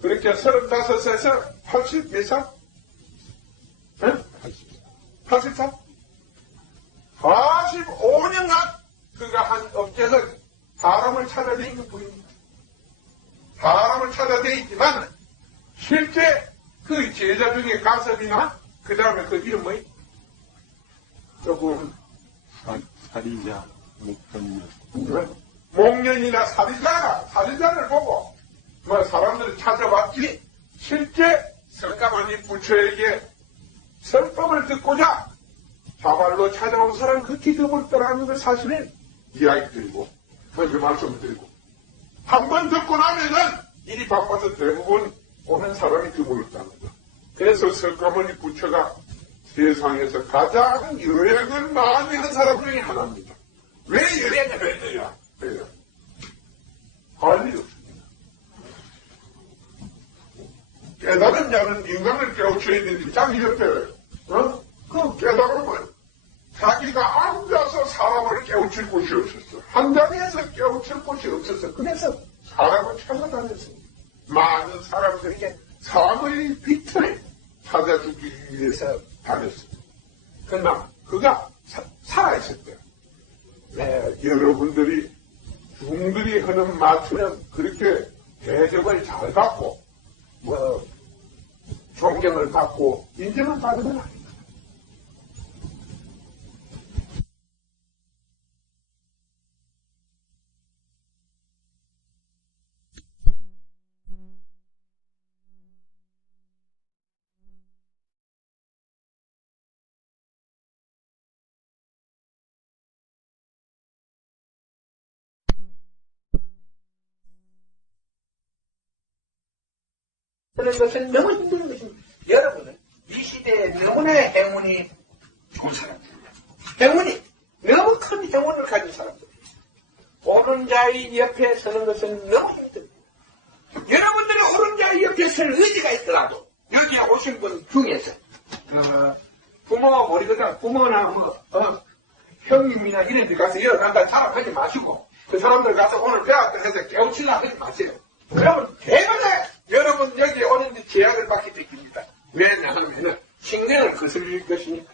그렇게 35에서 80 몇 살? 80. 84? 45년간 그가 한 업체에서 사람을 찾아다니는 분입니다. 사람을 찾아다니지만 실제 그 제자 중에 가섭이나 그 다음에 그 이름 뭐예요? 조금 살인자, 목전년. 목련이나 살인자를 보고 뭐 사람들을 찾아봤지 실제 석가모니 부처에게 설법을 듣고자 자발로 찾아온 사람은 극히 드물더라는 걸 사실은 이야기 드리고 먼저 말씀을 드리고 한 번 듣고 나면은 일이 바빠서 대부분 오는 사람이 드물었다는 거. 그래서 석가모니 부처가 세상에서 가장 여행을 많이 한 사람 중에 하나입니다. 왜 여행을 해야? 왜요? 할 일이 없습니다. 깨달은 자는 인간을 깨우쳐야 되는데 자기 옆에 그 깨달음은 자기가 앉아서 사람을 깨우칠 곳이 없었어. 한 자리에서 깨우칠 곳이 없었어. 그래서 사람을 찾아다녔습니다. 많은 사람들에게 삶의 빛을 찾아주기 위해서 다녔습니다. 그러나 그가 살아있을 때 여러분들이 중들이 하는 말처럼 그렇게 대접을 잘 받고 존경을 받고 인정을 받으면 아닙니다. 그런 것은 너무 힘든 것입니다. 여러분은 이 시대에 너무나 행운이 좋은 사람들입니다. 행운이 너무 큰 행운을 가진 사람들입니다. 옳은 자의 옆에 서는 것은 너무 힘듭니다. 여러분들이 옳은 자의 옆에 설 의지가 있더라도 여기에 오신 분 중에서 부모가 모르거든 부모나 형님이나 이런 데 가서 여러 간다 자랑하지 마시고 그 사람들 가서 오늘 배웠다 해서 깨우치려고 하지 마세요. 그러면 대번에 여러분 여기 오는데 제약을 받게 됩니다. 왜냐하면 신경을 거슬릴 것이니까.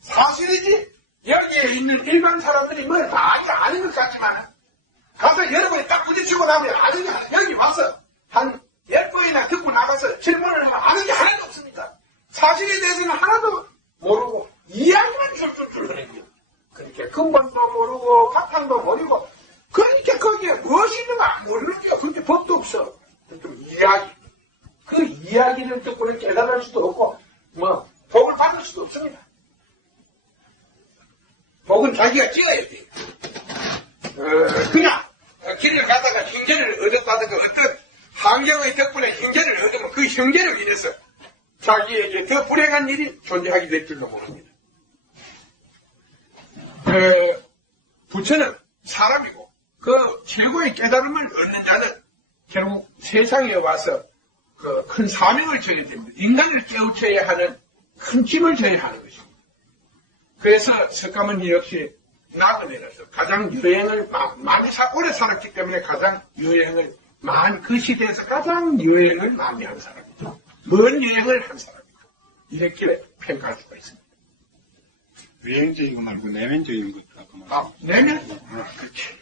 사실이지 여기에 있는 일반 사람들이 뭘 많이 아는 것 같지만 가서 여러분이 딱 부딪히고 나면 아는 게 하나 여기 와서 한 10번이나 듣고 나가서 질문을 하면 아는 게 하나도 없습니다. 사실에 대해서는 하나도 모르고 이야기만 줄줄 하는 거예요. 그러니까 근본도 모르고 바탕도 모르고 그러니까 거기에 무엇이 있는가 모르는 게 그렇게 법도 없어. 좀 이야기. 그 이야기를 듣고는 깨달을 수도 없고, 복을 받을 수도 없습니다. 복은 자기가 찍어야 돼. 그냥, 길을 가다가 형제를 얻었다든가 어떤 환경의 덕분에 형제를 얻으면 그 형제를 인해서 자기에게 더 불행한 일이 존재하게 될 줄도 모릅니다. 부처는 사람이고, 그 최고의 깨달음을 얻는 자는 결국 세상에 와서 그 큰 사명을 져야 됩니다. 인간을 깨우쳐야 하는 큰 짐을 져야 하는 것입니다. 그래서 석가모니 역시 나그네로서 가장 여행을 많이 오래 살았기 때문에 가장 여행을 그 시대에서 가장 여행을 많이 한 사람이죠. 먼 여행을 한 사람이죠. 이렇게 평가할 수가 있습니다. 외행적인 거 말고 내면적인 것도 아까 말씀. 내면? 그렇지.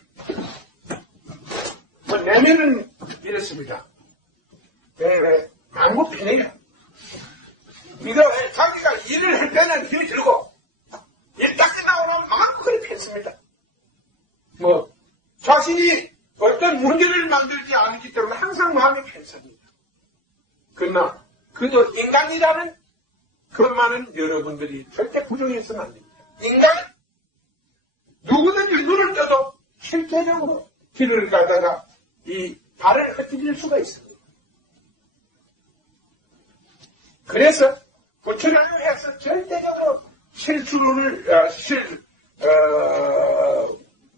내면은 이렇습니다. 망고편이에요. 이거 자기가 일을 할 때는 힘이 들고 일 딱 끝나고 나면 마음껏 폈습니다. 자신이 어떤 문제를 만들지 않기 때문에 항상 마음이 편습니다. 그러나 그저 인간이라는 그것만은 여러분들이 절대 부정해서는 안 됩니다. 인간은 누구든지 눈을 떠도 실제적으로 길을 가다가 이 발을 흩어질 수가 있습니다. 그래서 부처를 해서 절대적으로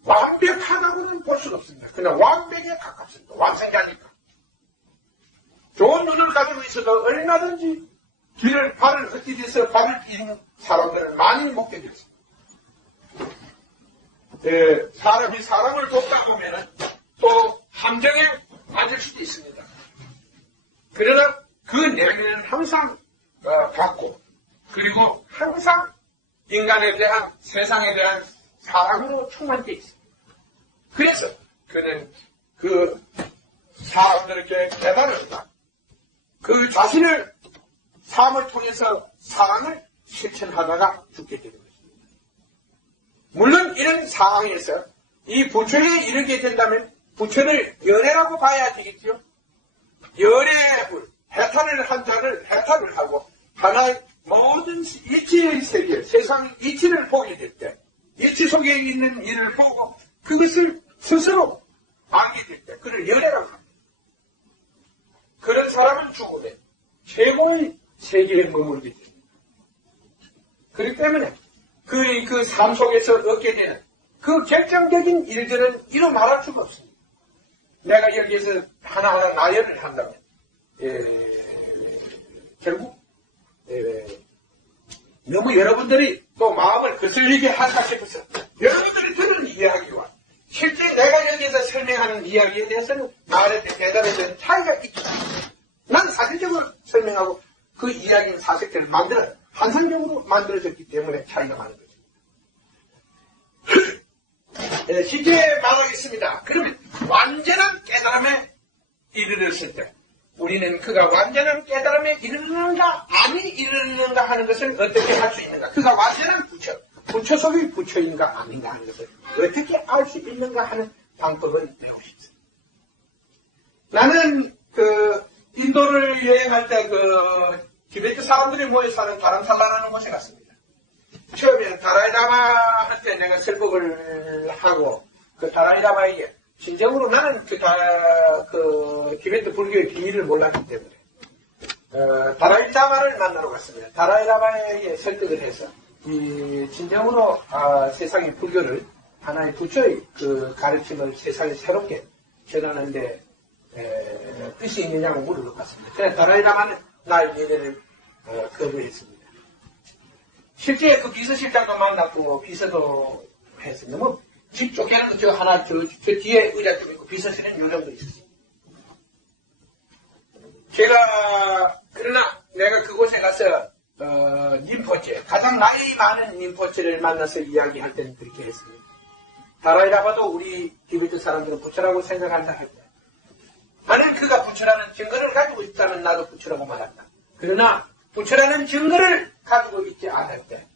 완벽하다고는 볼 수는 없습니다. 그냥 완벽에 가깝습니다. 완성자니까. 좋은 눈을 가지고 있어도 얼마든지 발을 흩어져서 발을 뛰는 사람들을 많이 못 견뎠습니다. 사람이 사람을 돕다 보면은 또 함정에 빠질 수도 있습니다. 그러나 그 내면은 항상 갖고 그 인간에 대한, 세상에 대한 사랑으로 충만되어 있습니다. 그래서 그는 그 사람들에게 깨달은다. 그 자신을 삶을 통해서 사랑을 실천하다가 죽게 되는 것입니다. 물론 이런 상황에서 이 부처에 이르게 된다면 부처를 열애라고 봐야 되겠죠. 열애불, 해탈을 한 자를 해탈을 하고 하나의 모든 이치의 세계, 세상 이치를 보게 될 때, 이치 속에 있는 일을 보고 그것을 스스로 알게 될 때, 그를 열애라고 합니다. 그런 사람은 죽으면 최고의 세계에 머물게 됩니다. 그렇기 때문에 그 삶 속에서 얻게 되는 그 결정적인 일들은 이루 말할 수가 없습니다. 내가 여기에서 하나하나 나열을 한다면, 결국, 너무 여러분들이 또 마음을 거슬리게 할까 싶어서 여러분들이 들은 이야기와 실제 내가 여기에서 설명하는 이야기에 대해서는 말에 대답에 대한 차이가 있죠. 난 사실적으로 설명하고 그 이야기는 사실대로 환상적으로 만들어졌기 때문에 차이가 많은 거죠. 실제 말하겠습니다. 그러면 완전한 깨달음에 이르렀을 때 우리는 그가 완전한 깨달음에 이르는가 아니 이르는가 하는 것을 어떻게 할 수 있는가, 그가 완전한 부처 속의 부처인가 아닌가 하는 것을 어떻게 알 수 있는가 하는 방법을 배우고 싶습니다. 나는 인도를 여행할 때 티베트 사람들이 모여 사는 다람살라라는 곳에 갔습니다. 처음에는 다라이라마한테 내가 설법을 하고 그 다라이라마에게 진정으로 나는 티베트 불교의 비밀을 몰랐기 때문에 다라이라마를 만나러 갔습니다. 다라이라마에게 설득을 해서 진정으로 세상의 불교를 하나의 부처의 그 가르침을 세상에 새롭게 전하는데 뜻이 있느냐고 물으러 갔습니다. 그래서 다라이라마는 나의 예배를 거부했습니다. 실제 그 비서실장도 만났고 비서도 했습니다. 뭐 집 쫓겨는 저 하나 저 뒤에 의자 좀 있고 비서실은 요 정도 있었어요. 그러나 내가 그곳에 가서 림포체, 가장 나이 많은 림포체를 만나서 이야기할 때는 그렇게 했습니다. 다라이라마도 우리 티베트 사람들은 부처라고 생각한다 할 때, 나는 그가 부처라는 증거를 가지고 있다면 나도 부처라고 말한다. 그러나 부처라는 증거를 가지고 있지 않을 때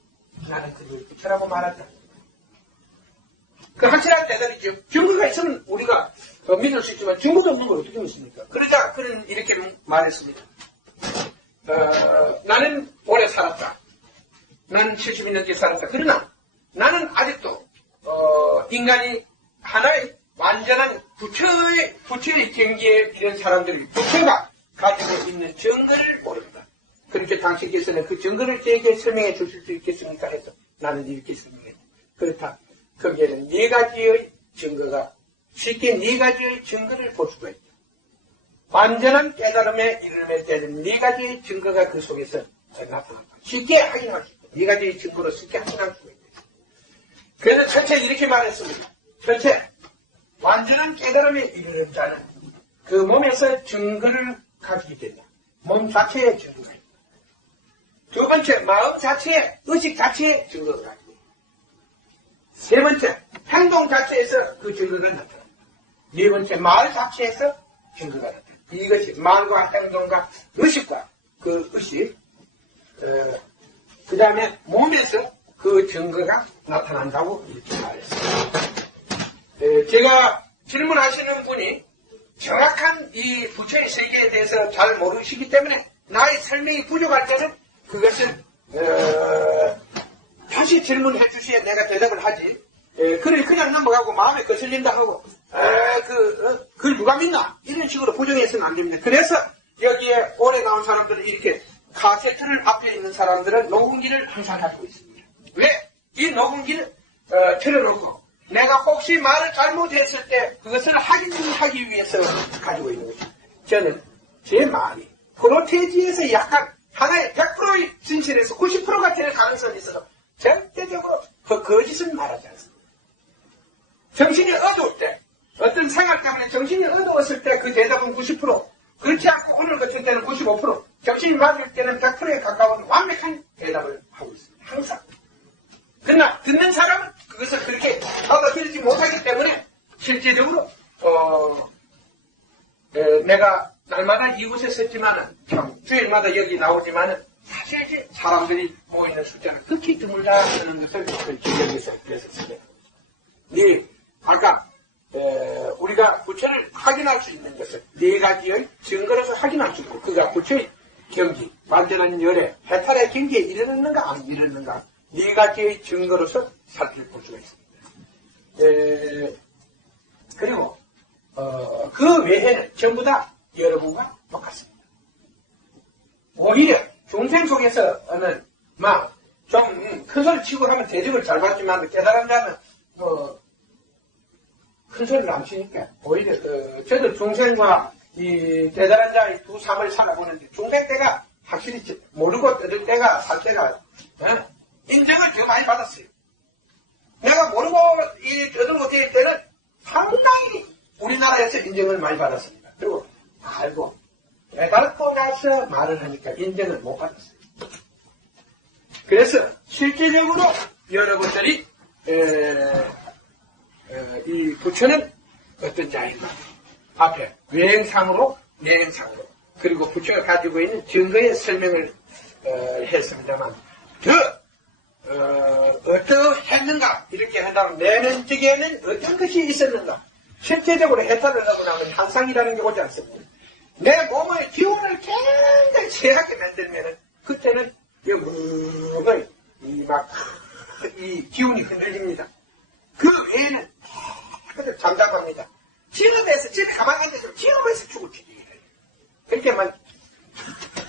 나는 그를 부처라고 말한다. 그 확실한 대답이죠. 증거가 있으면 우리가 믿을 수 있지만 증거도 없는 걸 어떻게 믿습니까? 그러자 그는 이렇게 말했습니다. 나는 오래 살았다. 나는 70이 넘게 살았다. 그러나 나는 아직도 인간이 하나의 완전한 부처의 경지에 이런 사람들이 부처가 가지고 있는 증거를 모른다. 그렇게 당신께서는 그 증거를 제게 설명해 주실 수 있겠습니까? 해서 나는 이렇게 설명했다. 그렇다. 거기에는 네 가지의 증거가, 쉽게 네 가지의 증거를 볼 수가 있다. 완전한 깨달음에 이르게 되는 네 가지의 증거가 그 속에서 나타난다. 쉽게 확인할 수 있다. 네 가지의 증거로 쉽게 확인할 수가 있다. 그래서 전체 이렇게 말했습니다. 전체 완전한 깨달음에 이르는 자는 그 몸에서 증거를 가지게 된다. 몸 자체의 증거가 있다. 두 번째, 마음 자체의, 의식 자체의 증거가 가지고 있다. 세 번째, 행동 자체에서 그 증거가 나타난다. 네 번째, 말 자체에서 증거가 나타난다. 이것이 말과 행동과 의식과 그 의식, 그 다음에 몸에서 그 증거가 나타난다고 이렇게 말했습니다. 제가 질문하시는 분이 정확한 이 부처의 세계에 대해서 잘 모르시기 때문에 나의 설명이 부족할 때는 그것을 다시 질문해 주시에 내가 대답을 하지. 그래 그냥 넘어가고 마음에 거슬린다 하고 그걸 누가 믿나 이런 식으로 부정해서는 안 됩니다. 그래서 여기에 오래 나온 사람들은 이렇게 카세트를 앞에 있는 사람들은 녹음기를 항상 가지고 있습니다. 왜? 이 녹음기를 틀어놓고 내가 혹시 말을 잘못했을 때 그것을 확인하기 위해서 가지고 있는 거죠. 저는 제 말이 프로테지에서 약간 하나의 100%의 진실에서 90%가 될 가능성이 있어서 절대적으로 그 거짓은 말하지 않습니다. 정신이 어두울 때, 어떤 생각 때문에 정신이 어두웠을 때 그 대답은 90%, 그렇지 않고 오늘 같은 때는 95%, 정신이 맞을 때는 100%에 가까운 완벽한 대답을 하고 있습니다. 항상. 그러나 듣는 사람은 그것을 그렇게 받아들이지 못하기 때문에 실제적으로 내가 날마다 이곳에 섰지만은 주일마다 여기 나오지만은 사실 이제 사람들이 모이는 숫자는 극히 드물다 하는 것을 여기서 쓰게. 네, 아까 우리가 부처를 확인할 수 있는 것을 네 가지의 증거로서 확인할 수 있고 그가 부처의 경지, 완전한 열애, 해탈의 경지에 이르는가 안 이르는가 네 가지의 증거로서 살펴볼 수가 있습니다. 그리고 그 외에는 전부 다 여러분과 똑같습니다. 오히려 중생 속에서는 좀 큰 소리 치고 하면 대접을 잘 받지만 깨달은 자는 큰 소리를 안 치니까 오히려 저도 중생과 이 깨달은 자의 두 삶을 살아보는데 중생 때가 확실히 모르고 뜯을 때가 살 때가 인정을 더 많이 받았어요. 내가 모르고 이 뜯고 될 때는 상당히 우리나라에서 인정을 많이 받았습니다. 그리고 알고 깨달고 나서 말을 하니까 인정을 못 받았어요. 그래서 실질적으로 여러분들이 이 부처는 어떤 자인가 앞에 외행상으로 내행상으로 그리고 부처가 가지고 있는 증거의 설명을 했습니다만 어떠했는가 이렇게 한다면 내면적에는 어떤 것이 있었는가 실제적으로 해탈을 하고 나면 향상이라는 게 오지 않습니다. 내 몸의 기운을 굉장히 제하게 만들면은 그때는 몸의 이 기운이 흔들립니다. 그 외에는 그냥 잠잠합니다. 지금에서 집에 가만히 앉아서 지금에서 죽을 지경이에요. 그렇게만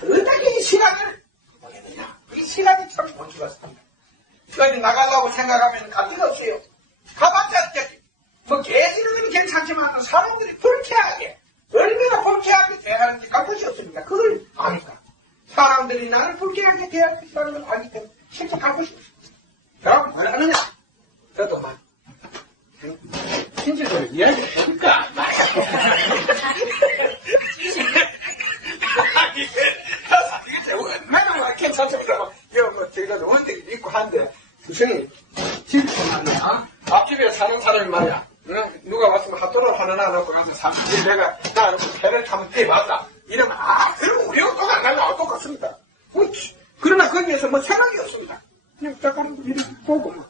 어떻게 이 시간을 보냈느냐. 이 시간이 참 못 죽었습니다. 어디 나가려고 생각하면 갈 데가 없어요. 가봤자 뭐 계시는 건 괜찮지만 사람들이 불쾌하게 얼마나 불쾌하게 대하는지 갈 곳이 없습니다. 그걸 아니까. 사람들이 나를 불쾌하게 대할 것이라는 걸 알기 때문에 실제 갈 곳이 없습니다. 그럼 뭘 하느냐? 저도만 진실을 이야기해볼까? 맨날 괜찮습니다. 이거 뭐 저희가 원칙이 있고 한데 무슨 집이 말이야. 앞집에 사는 사람이 말이야. 누가 왔으면 핫도그를 하나 놔놓고 가서 사람들이 내가 나 배를 타면 대봤다. 이러면 그럼 우리가 똑같 나가 똑같습니다. 그러나 거기에서 뭐 생각이 없습니다. 그냥 딱 하는 거 이렇게 보고 뭐.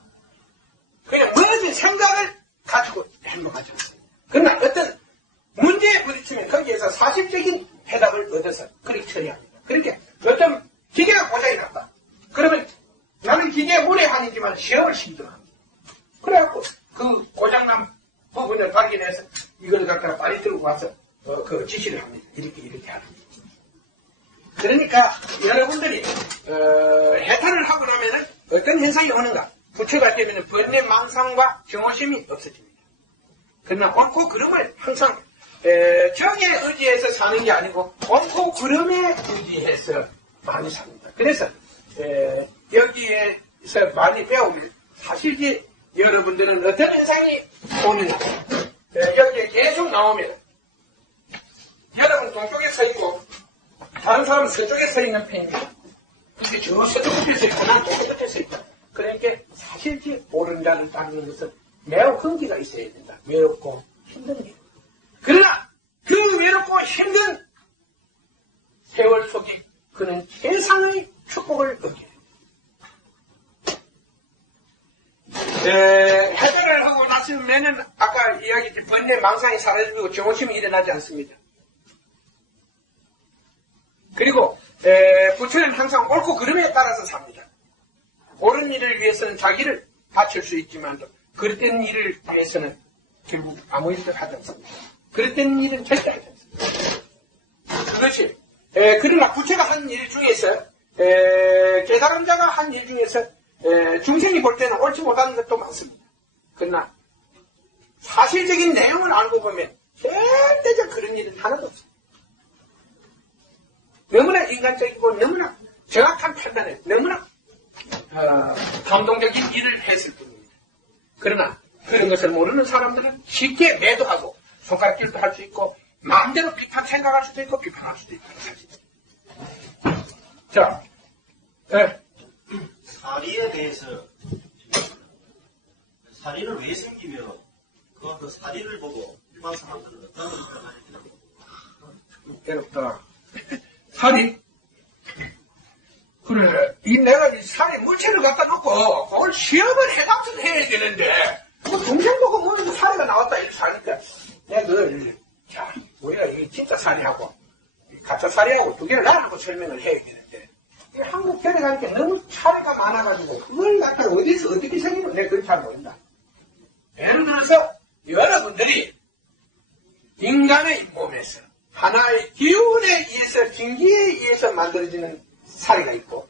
그냥 무너진 생각을 가지고 행동하지 않습니다. 그러나 어떤 문제에 부딪히면 거기에서 사실적인 해답을 얻어서 그렇게 처리합니다. 그렇게 어떤 기계가 고장이 났다. 그러면 나는 기계 무례한이지만 시험을 신청합니다. 그래갖고 그 고장난 부분을 발견해서 이걸 갖다가 빨리 들고 와서 그 지시를 합니다. 이렇게 하는 거죠. 그러니까 여러분들이 해탈을 하고 나면은 어떤 현상이 오는가? 부처가 되면 번뇌 망상과 정오심이 없어집니다. 그러나 옳고 그름을 항상 정의 의지해서 사는 게 아니고 옳고 그름에 의지해서 많이 삽니다. 그래서 여기에서 많이 배우면 사실 이제 여러분들은 어떤 현상이 오느냐 여기에 계속 나오면 여러분 동쪽에 서 있고 다른 사람은 서쪽에 서 있는 편입니다. 이게 저 서쪽 끝에 서 있고 난 동쪽 끝에 서 있다. 그러니까 사실지 옳은 자를 따르는 것은 매우 흥기가 있어야 된다. 외롭고 힘든 일. 그러나 그 외롭고 힘든 세월 속에 그는 세상의 축복을 얻게 됩니다. 해결을 하고 났으면은 아까 이야기했듯이 번뇌 망상이 사라지고 정오심이 일어나지 않습니다. 그리고 부처는 항상 옳고 그름에 따라서 삽니다. 옳은 일을 위해서는 자기를 바칠 수 있지만도 그릇된 일을 위해서는 결국 아무 일도 하지 않습니다. 그릇된 일은 절대 하지 않습니다. 그것이 그러나 부처가 한 일 중에서 깨달은 자가 한 일 중에서 중생이 볼 때는 옳지 못하는 것도 많습니다. 그러나 사실적인 내용을 알고 보면 절대적 그런 일은 하나도 없습니다. 너무나 인간적이고 너무나 정확한 판단에 너무나 감동적인 일을 했을 뿐입니다. 그러나 그런 것을 모르는 사람들은 쉽게 매도하고 손가락질도 할 수 있고 마음대로 생각할 수도 있고 비판할 수도 있고 사실. 자, 사리에 대해서 살인을 왜 생기며 그 살인을 보고 일반 사람들은 어떤 생각을 하느냐고. 괴롭다. 살이? 그래, 내가 이 살이 물체를 갖다 놓고, 그걸 시험을 해가지고 해야 되는데, 뭐 동생 보고 뭐 살이가 나왔다, 이렇게 사니까, 내가 자, 우리가 이게 진짜 살이하고, 가짜 살이하고 두 개를 나누고 설명을 해야 되는데, 이 한국 데려가니까 너무 차이가 많아가지고, 그걸 갖다 어디서 어떻게 생기는 내가 그걸 잘 모른다. 예를 들어서, 여러분들이 인간의 몸에서 하나의 기운에 의해서, 진기에 의해서 만들어지는 사리가 있고,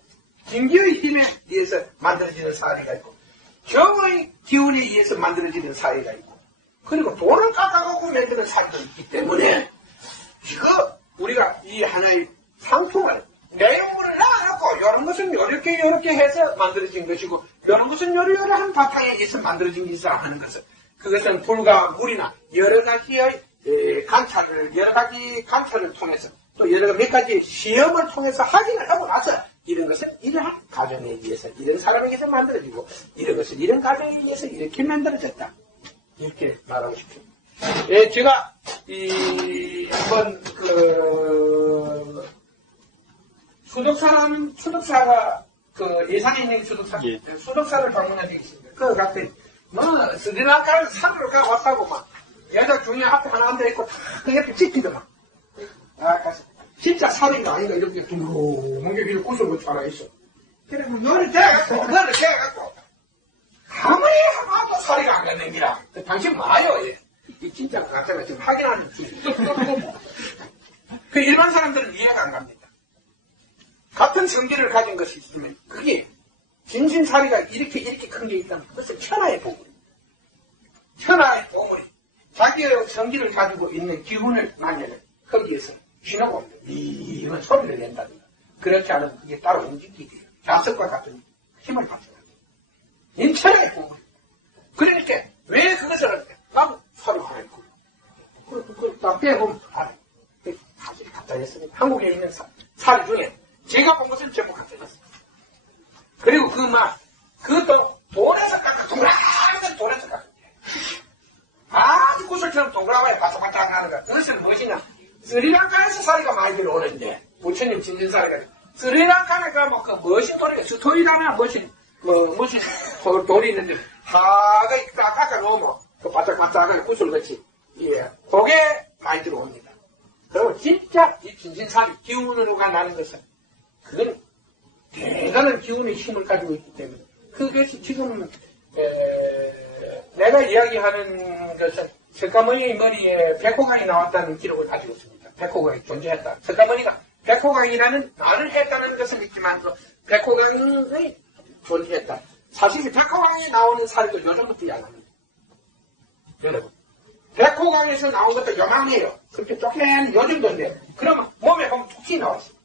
진기의 힘에 의해서 만들어지는 사리가 있고, 정의 기운에 의해서 만들어지는 사리가 있고, 그리고 돈을 깎아갖고 만드는 사리도 있기 때문에, 이거, 우리가 이 하나의 상품을, 내용물을 나눠놓고, 이런 것은 이렇게 해서 만들어진 것이고, 이런 것은 이러한 바탕에 의해서 만들어진 것이라 하는 것은, 그것은 불과 물이나 여러 가지의 여러 가지 관찰을 통해서 또 몇 가지 시험을 통해서 확인을 하고 나서 이런 것은 이러한 가정에 의해서 이런 사람에 의해서 만들어지고 이런 것은 이런 가정에 의해서 이렇게 만들어졌다. 이렇게 말하고 싶습니다. 예, 제가 한번 수덕사가 예산에 있는 수덕사, 예. 수덕사를 방문한 적이 있습니다. 그거 갔더니 스리랑카를 산으로 가왔다고 막 여자 중에 앞에 하나 앉아있고 다 그 옆에 찍히더만. 가서 진짜 살인가 아닌가 이렇게 둥글게 위로 구슬고 살아있어. 그래서 너를 대갖고 가만히 하나도 살이가 안 가는 기라. 당신 마요. 이 진짜 가짜가 지금 확인하는 중. 그 일반 사람들은 이해가 안 갑니다. 같은 성질을 가진 것이 있으면 그게 진신살이가 이렇게 큰 게 있다면 그것은 천하의 보물입니다. 천하의 보물이 자기의 성질을 가지고 있는 기운을 만나면 거기에서 신호가 옵니다. 이런 소리를 낸다든가. 그렇지 않으면 그게 따로 움직이게 돼요. 자석과 같은 힘을 받습니다. 인천의 보물. 그러니까 왜 그것을 난 소리가 하는 거예요. 그딱 빼보면 알아요. 사실 가짜였습니다. 한국에 있는 사리 중에 제가 본 것은 전부 가짜였습니다. 그리고 그것도 돈에서 깎아, 동그라미 돈에서 깎아. 아주 구슬처럼 동그라미에 바짝바짝 하는 거. 그것은 무엇이냐? 스리랑카에서 사리가 많이 들어오는데, 부처님 진진사리가. 스리랑카에 가면 그 멋진 돌이가, 스토리라나 멋진 돌이 있는데, 다가 딱 깎아놓으면, 그 바짝바짝한 구슬같이, 예, 그게 많이 들어옵니다. 그러면 진짜 이 진진사리 기운으로가 나는 것은, 그건 대단한 기운의 힘을 가지고 있기 때문에 그것이 지금 내가 이야기하는 것은 석가모니 머리에 백호강이 나왔다는 기록을 가지고 있습니다. 백호강이 존재했다. 석가모니가 백호강이라는 말을 했다는 것은 있지만 그 백호강이 존재했다. 사실 백호강에 나오는 사례도 요즘부터 안 합니다. 여러분 백호강에서 나온 것도 요만해요. 그렇게 조금 요즘도인데 그러면 몸에 보면 툭 나왔어요.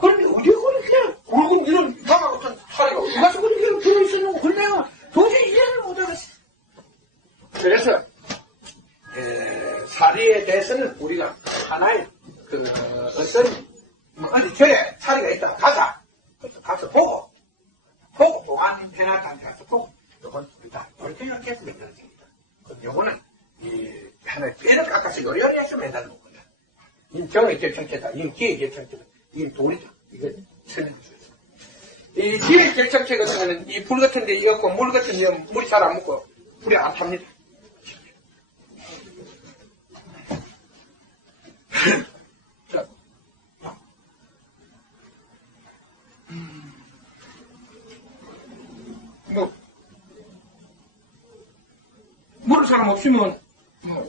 그런데 어디 그렇게 굵은 이런 나가 같은 사리가 어디 가서 그렇게 들어있었는 거 그래야 도저히 이해를 못하겠어. 그래서 사리에 대해서는 우리가 하나의 어디 절에 사리가 있다고 가서 보고 보관해놨다는 가서 보고 요건 다 이렇게 해서 만들어집니다. 그럼 요거는 하나의 뼈를 깎아서 요리요리 해서 만드는 거거든. 이 정의 결정체다. 이 기의 결정체다. 이게 돌이다. 이거 설명해 주세요. 이 지의 결정체 같은 거는 이 불 같은 데 이었고 물 같은 데 물이 잘 안 묻고 불이 안 탑니다. 자, 모를 사람 없으면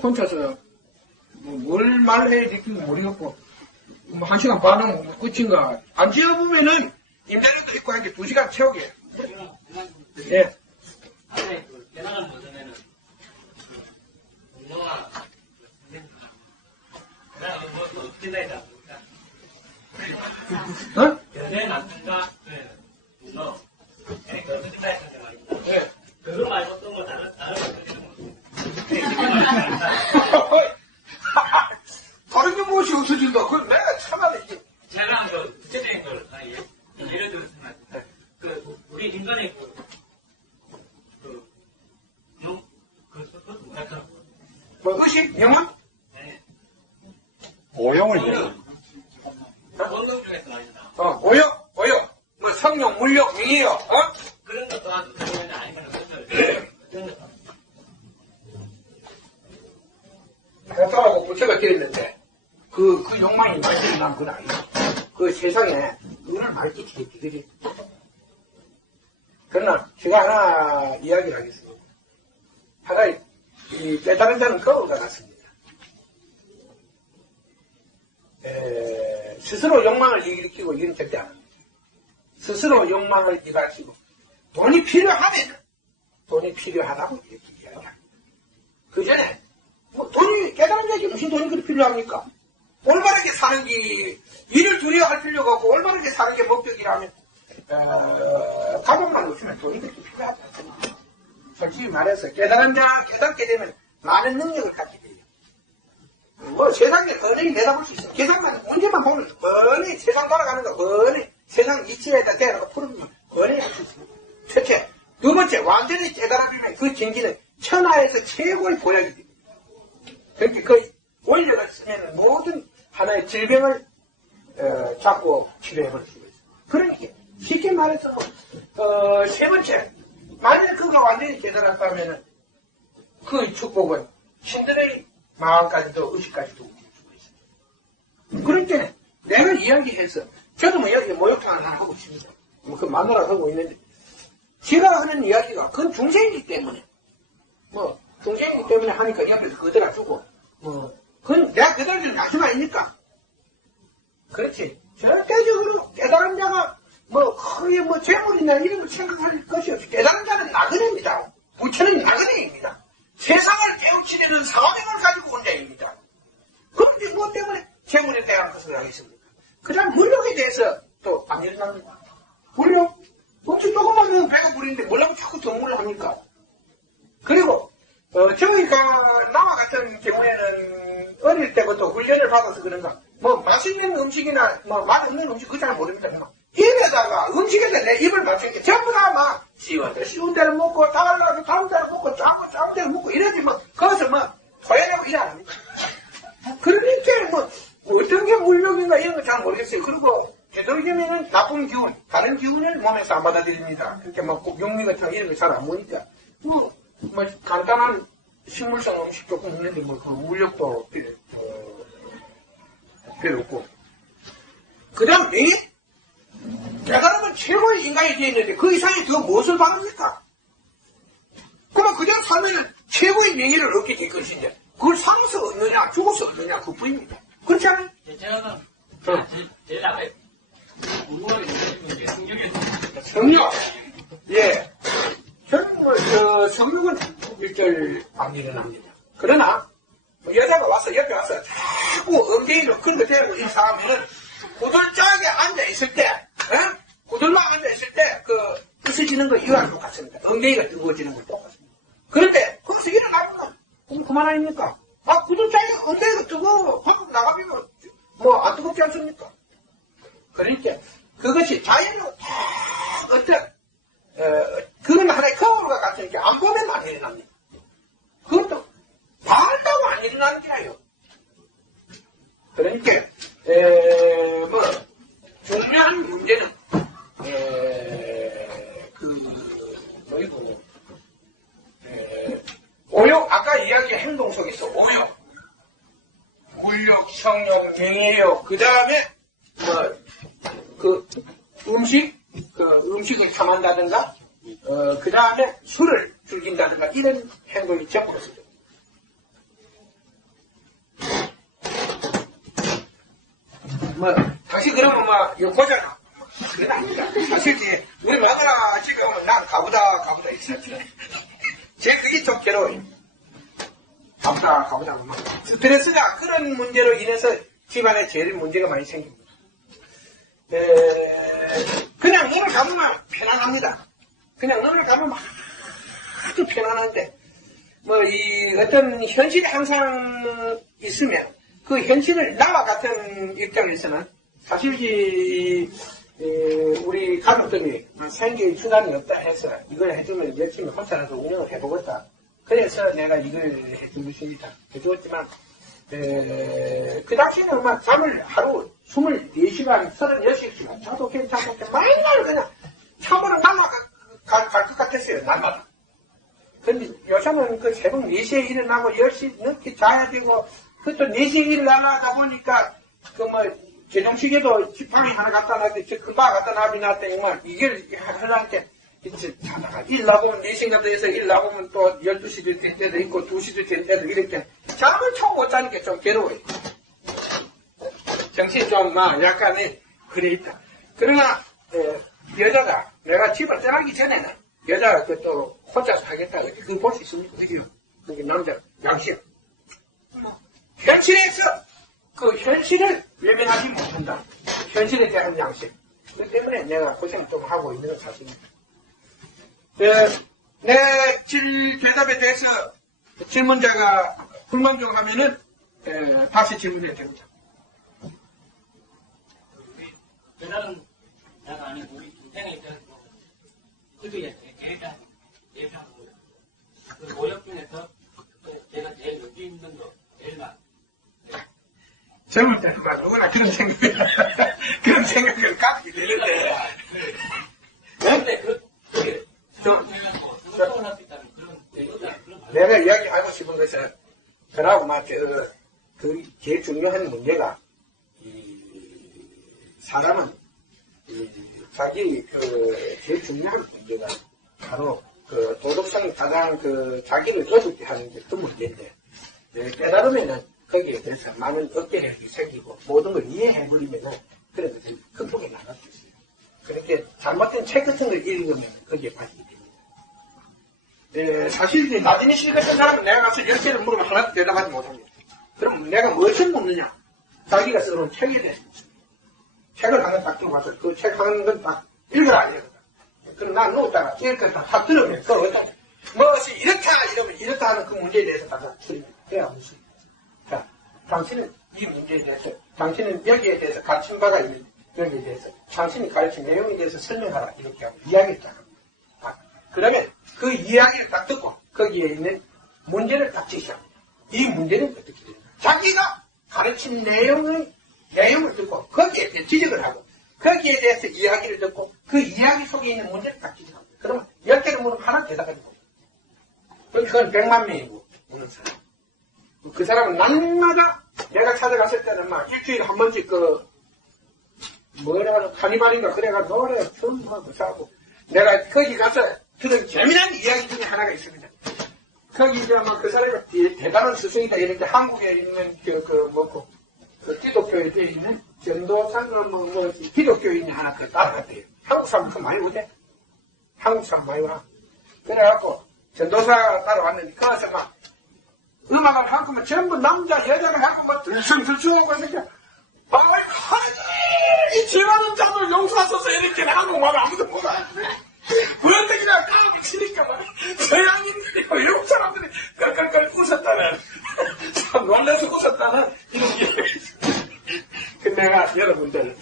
혼자서 뭘 말해야 될지 모르겠고 한 시간 반은 끝인가. 안 지어보면은, 임장님도 있고 한 게 2시간 채우게. 예. 아니, 대단한 버전에는, 운동화, 대단한 뭐, 어떻게 되지 않습니까? 어? 연예인 안 된다? 네. 운동. 네, 그 어떻게 된다 했는데 말입니다. 예. 그거 말고 또 뭐, 다른 어떻게 된 다른 게 무엇이 없어진다. 그걸 내가 참아내지. 제가 그 구체적인 걸 예를 들었으면 우리 인간의 그 의식, 영혼? 오용을 해. 원룸 중에서 많이 나와. 오역. 뭐 성욕, 물욕, 명예욕, 그런 것도 아주 그러면 아니면 그런 거. 백사하고 부처가 그랬는데, 그 욕망이 많이 난 건 아니야. 그 세상에, 그거를 많이 끼치게. 그러나, 제가 하나 이야기를 하겠습니다. 하나, 이 깨달은 자는 거울과 같습니다. 스스로 욕망을 일으키고 이건 절대 안 합니다. 스스로 욕망을 일으키고, 돈이 필요하다고 이렇게 이야기합니다. 그 전에, 돈이, 깨달은 자에게 무슨 돈이 그렇게 필요합니까? 올바르게 사는 게, 일을 두려워할 필요가 없고, 올바르게 사는 게 목적이라면, 가족만 없으면 돈이 그렇게 필요하지 않습니다. 솔직히 말해서, 깨닫게 되면 많은 능력을 갖게 돼요. 세상에 뻔히 내다볼 수 있어. 계산만, 문제만 보면 뻔히 세상 돌아가는 거, 뻔히 세상 이치에다 대놓고 풀으면 뻔히 알 수 있습니다. 첫째. 두 번째, 완전히 깨달아지면 그 진기는 천하에서 최고의 보약이 됩니다. 그렇게 그 원력을 쓰면 모든 하나의 질병을 잡고 치료해볼 수가 있어요. 그러니까 쉽게 말해서 세 번째, 만일 그가 완전히 깨달았다면 그 축복은 신들의 마음까지도 의식까지도 움직일 수가 있어요. 그러니까 내가 이야기해서 저도 뭐 여기 목욕탕 하나 하고 있습니다. 그 마누라 하고 있는데 제가 하는 이야기가 그건 중생이기 때문에 중생이기 때문에 하니까 옆에서 그대로 주고 그건 내가 그대로 주는 나중 아닙니까? 그렇지. 절대적으로 깨달은 자가 거의 재물이나 이런 걸 생각할 것이 없이 깨달은 자는 나그네입니다. 부처는 나그네입니다. 세상을 깨우치려는 사명을 가지고 온 자입니다. 그런데 무엇 때문에 재물에 대한 것을 하겠습니까? 그 다음 물욕에 대해서 또 안 일어납니다. 물욕? 혹시 조금만 먹으면 배가 부리는데 뭐라고 자꾸 덤물을 합니까? 그리고 저희가 나와 같은 경우에는 어릴 때부터 훈련을 받아서 그런가 맛있는 음식이나 맛없는 음식 그거 잘 모릅니다. 입에다가 음식에다 내 입을 맞추니까 전부 다 막 쉬운 대로 먹고 달라서 다른 대로 먹고 작은 대로 먹고 이러지 거기서 토해내고 이래 안 합니다. 그러니까 어떤 게 물욕인가 이런 거 잘 모르겠어요. 그리고 되도록이면 나쁜 기운, 다른 기운을 몸에서 안 받아들입니다. 그렇게 육미 같은 이런 거 잘 안 먹으니까 간단한 식물성 음식 조금 먹는데 그 물욕도 필요 없고. 그 다음 명예? 깨달으면 최고의 인간이 되어 있는데 그 이상이 더 무엇을 바랍니까? 그러면 그대로 살면 최고의 명예를 얻게 될 것인데 그걸 살아서 얻느냐 죽어서 얻느냐 그뿐입니다. 그렇지 않아요? 저는 제일 나가요. 궁금한 게 있는 게 성격이 성욕. 예. 저는 성욕은 일절 안 일어납니다. 그러나 여자가 와서 옆에 와서 자꾸 엉덩이로 그런 거 대고 인사하면은 구들짝에 앉아있을 때 구들만 앉아있을 때 부서지는 거 이거랑 똑같습니다. 엉덩이가 뜨거워지는 거 똑같습니다. 그런데 거기서 일어나면 그럼 그만 아닙니까? 구들짝에 엉덩이가 뜨거워 밖으로 나가면 안 뜨겁지 않습니까? 그러니까 그것이 자연으로 그건 하나의 거울과 같으니까 안 보면 안 일어납니다. 그것도 봐한다고 안 일어나는 게 아니에요. 그러니까 중요한 문제는 오욕, 아까 이야기한 행동 속에서 오욕, 물욕, 성욕, 명예욕, 그 다음에 음식을 탐한다든가, 그 다음에 술을 즐긴다든가 이런 행동이 전부 있습니다. 당신 그러면 욕보잖아. 그건 아닙니다. 사실 우리 마누라 집에 오면 난 가보다 있었지. 그게 좀 괴로워요. 가보다 스트레스가 그런 문제로 인해서 집안에 제일 문제가 많이 생깁니다. 그냥 눈을 감으면 편안합니다. 그냥 눈을 감으면 아주 편안한데 어떤 현실이 항상 있으면 그 현실을 나와 같은 입장에서는 사실 우리 가족들이 생길 수단이 없다 해서 이걸 해주면 열심히 혼자라도 운영을 해보겠다. 그래서 내가 이걸 해준 것입니다. 해주었지만, 그 당시에는 막 잠을 하루 24시간, 36시간 자도 괜찮고, 맨날 그냥 참으로 날아갈 것 같았어요, 날마다. 근데 요즘은 그 새벽 4시에 일어나고 10시 늦게 자야 되고, 그또 4시에 일어나다 보니까, 제정식에도 지팡이 하나 갖다 놨더니, 금방 갖다 놔놨더니, 막, 이걸 하려할 때, 이제 자다가 일 나보면 4시간 돼서 일 나보면 또 12시도 된 때도 있고 2시도 된 때도 이렇게 잠을 총 못 자니까 좀 괴로워요. 정신이 좀 약간의 그래 있다. 그러나 여자가 내가 집을 떠나기 전에는 여자가 또 혼자 살겠다 그걸 볼 수 있습니까? 그게요. 그게 남자 양심. 현실에서 그 현실을 외면하지 못한다. 현실에 대한 양심. 그 때문에 내가 고생 좀 하고 있는 건 사실입니다. 내 대답에 대해서 질문자가 불만족하면은 다시 질문해야 됩니다. 그날은 내가 아니고 우리 동생에 있어서 그중에 예상하고 그 모욕 중에서 제가 제일 여기 있는 거 제일 많아. 젊을 때는 누구나 그런 생각을 갖게 되는데. 근데 그게 내가 이야기하고 싶은 것은, 그러고 제일 중요한 문제가, 사람은, 자기, 제일 중요한 문제가, 바로, 도덕성이 가장 자기를 어둡게 하는 게 그 문제인데, 깨달으면은, 거기에 대해서 많은 어깨력이 생기고, 모든 걸 이해해버리면은, 그런 것을 극복해 나갈 수 있어요. 그렇게 잘못된 책 같은 걸 읽으면 거기에 빠지게 됩니다. 사실 나중에 실 같은 사람은 내가 가서 10개를 물으면 하나도 대답하지 못합니다. 그럼 내가 무엇을 묻느냐? 자기가 써놓은 책에 대해서 책을 하나 딱 들고 가서 그 책 하는 건 딱 읽으라 이러거든. 그럼 난 놓다가 읽을 딱 들으면 그걸 어디다 무엇이 이렇다 이러면 이렇다 하는 그 문제에 대해서 다 틀립니다. 그래야 무슨 자, 당신은 이 문제에 대해서 당신은 여기에 대해서 가르친 바가 있는 여기에 대해서 당신이 가르친 내용에 대해서 설명하라 이렇게 하고 이야기를 딱 합니다. 그러면 그 이야기를 딱 듣고 거기에 있는 문제를 딱 제시합니다. 이 문제는 어떻게 되는가? 자기가 가르친 내용을 듣고 거기에 대해 지적을 하고 거기에 대해서 이야기를 듣고 그 이야기 속에 있는 문제를 딱 지적합니다. 그러면 10개를 물으면 하나 대답하지 못해요. 그건 100만 명이고 오는 사람. 그 사람은 날마다 내가 찾아갔을 때는 막 일주일에 한 번씩 카니발인가 그래가 노래 처음하고 사고 내가 거기 가서 들은 재미난 이야기 중에 하나가 있습니다. 거기 이제 아마 그 사람이 대단한 스승이다 이런데 한국에 있는 기독교에 되어 있는 전도사는 기독교인이 하나 따라갔대요. 한국 사람 그 많이 오대? 한국 사람 많이 와. 그래갖고 전도사가 따라왔는데 거기서 막 음악을 하고 막 전부 남자 여자를 하고 막 들쑥들쑥하고 이렇게 하나님 이 죄많은 자들 용서하소서 이렇게 하고 막 아무도 못 하는데 그런데 그냥 깡 치니까 막 서양인들이 외국 사람들이 깔깔깔 웃었다는 참 놀라서 웃었다는 이런 게 근데 내가 여러분들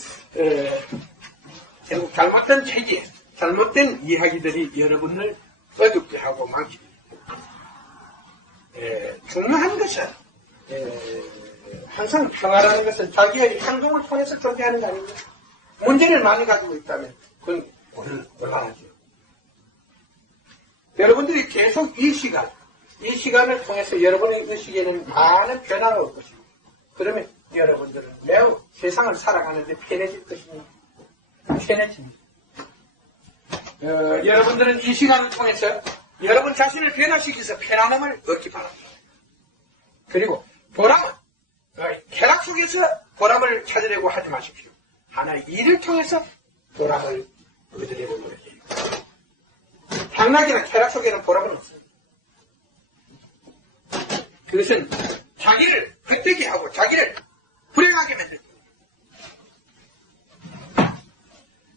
결국 잘못된 체계 잘못된 이야기들이 여러분을 어둡게 하고 망칩니다. 중요한 것은 항상 평화라는 것은 자기의 행동을 통해서 존재하는 게 아닙니다. 문제를 많이 가지고 있다면 그건 곤란하죠. 여러분들이 계속 이 시간을 통해서 여러분의 의식에는 많은 변화가 올 것입니다. 그러면 여러분들은 매우 세상을 살아가는데 편해질 것입니다. 편해집니다. 여러분들은 이 시간을 통해서 여러분 자신을 변화시켜서 편안함을 얻기 바랍니다. 그리고 보람은 쾌락 속에서 보람을 찾으려고 하지 마십시오. 하나의 일을 통해서 보람을 얻으려고 노력해요. 향락이나 쾌락 속에는 보람은 없습니다. 그것은 자기를 헛되게 하고 자기를 불행하게 만들 겁니다.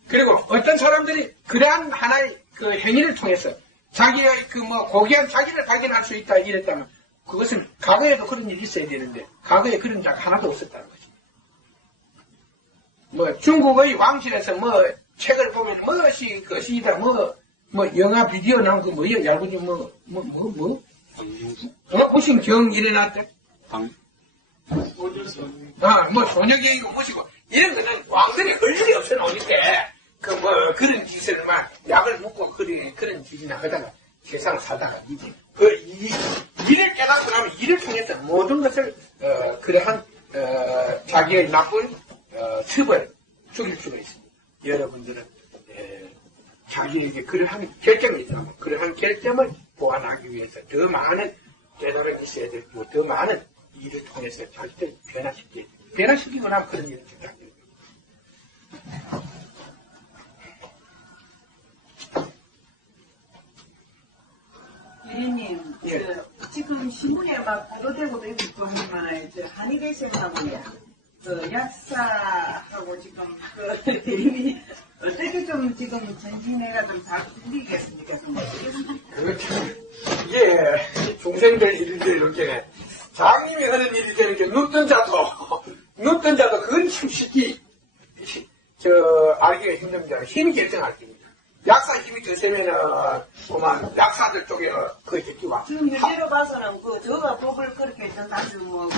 그리고 어떤 사람들이 그러한 하나의 그 행위를 통해서 자기의 고귀한 자기를 발견할 수 있다 이랬다면 그것은 과거에도 그런 일이 있어야 되는데 과거에 그런 자가 하나도 없었다는 것입니다. 중국의 왕실에서 책을 보면 것이다 영화 비디오 나온 거 얄궂은 박명수? 무슨 경 일어났대? 박, 뭐 소녀경이고 무시고 이런 거는 왕들이 할 일이 없어 놓으니까 그런 짓을 막 약을 먹고 그런 짓이나 하다가 세상을 살다가 이제 일을 깨닫고 나면 일을 통해서 모든 것을 그러한 자기의 나쁜 습을 죽일 수가 있습니다. 여러분들은 자기에게 그러한 결정이 있다면 그러한 결정을 보완하기 위해서 더 많은 깨달음이 있어야 되고 더 많은 일을 통해서 절대 변화시키고 나면 그런 일을 절대 안 돼요. 유리님, 예. 지금 신문에 막 보도되고도 있고 하지만, 한의대생하고요, 약사하고 지금, 대립이 어떻게 좀 지금 전진해가 좀 잘 풀리겠습니까? 그렇죠. 이게 중생들 일들 이렇게 장님이 하는 일이 되는 게 눕던 자도 그건 참 쉽게 알기가 힘듭니다. 힘이 결정할 겁니다. 약사 힘이 더 세면은 그만 약사들 쪽에 그게 끼와. 지금 현재로 봐서는 저가 법을 그렇게 전달하고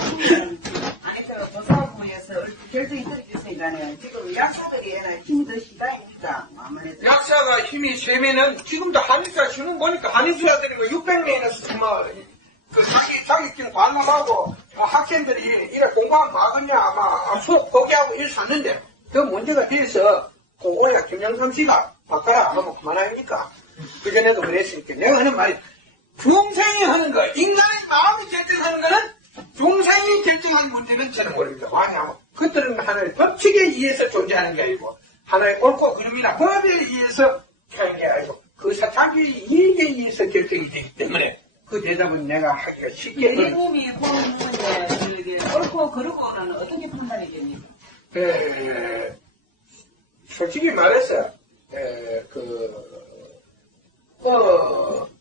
아니까 보사부에서 결정이 떨어졌으니까요. 지금 약사들이 힘이 더 시다입니까? 아무래도. 약사가 힘이 세면은 지금도 한의사 시험 보니까 한의사들이 600명이나 자격증 관람하고 학생들이 이래 공부하면 막으냐 아마 수업 포기하고 일 샀는데 그 문제가 돼서 오야 김영삼 씨가 바꿔라 하면 그만 아닙니까? 그전에도 그랬으니까 내가 하는 말이 중생이 하는 거 인간의 마음이 결정하는 거는 중생이 결정하는 문제는 저는 모릅니다. 왜냐하면 그들은 하나의 법칙에 의해서 존재하는 게 아니고 하나의 옳고 그름이나 법에 의해서 하는 게 아니고 그 자기의 이익에 의해서 결정이 되기 때문에 그 대답은 내가 하기가 쉽게 대리님이 보는 문제 옳고 그르고는 어떻게 판단이 됩니까? 솔직히 말해서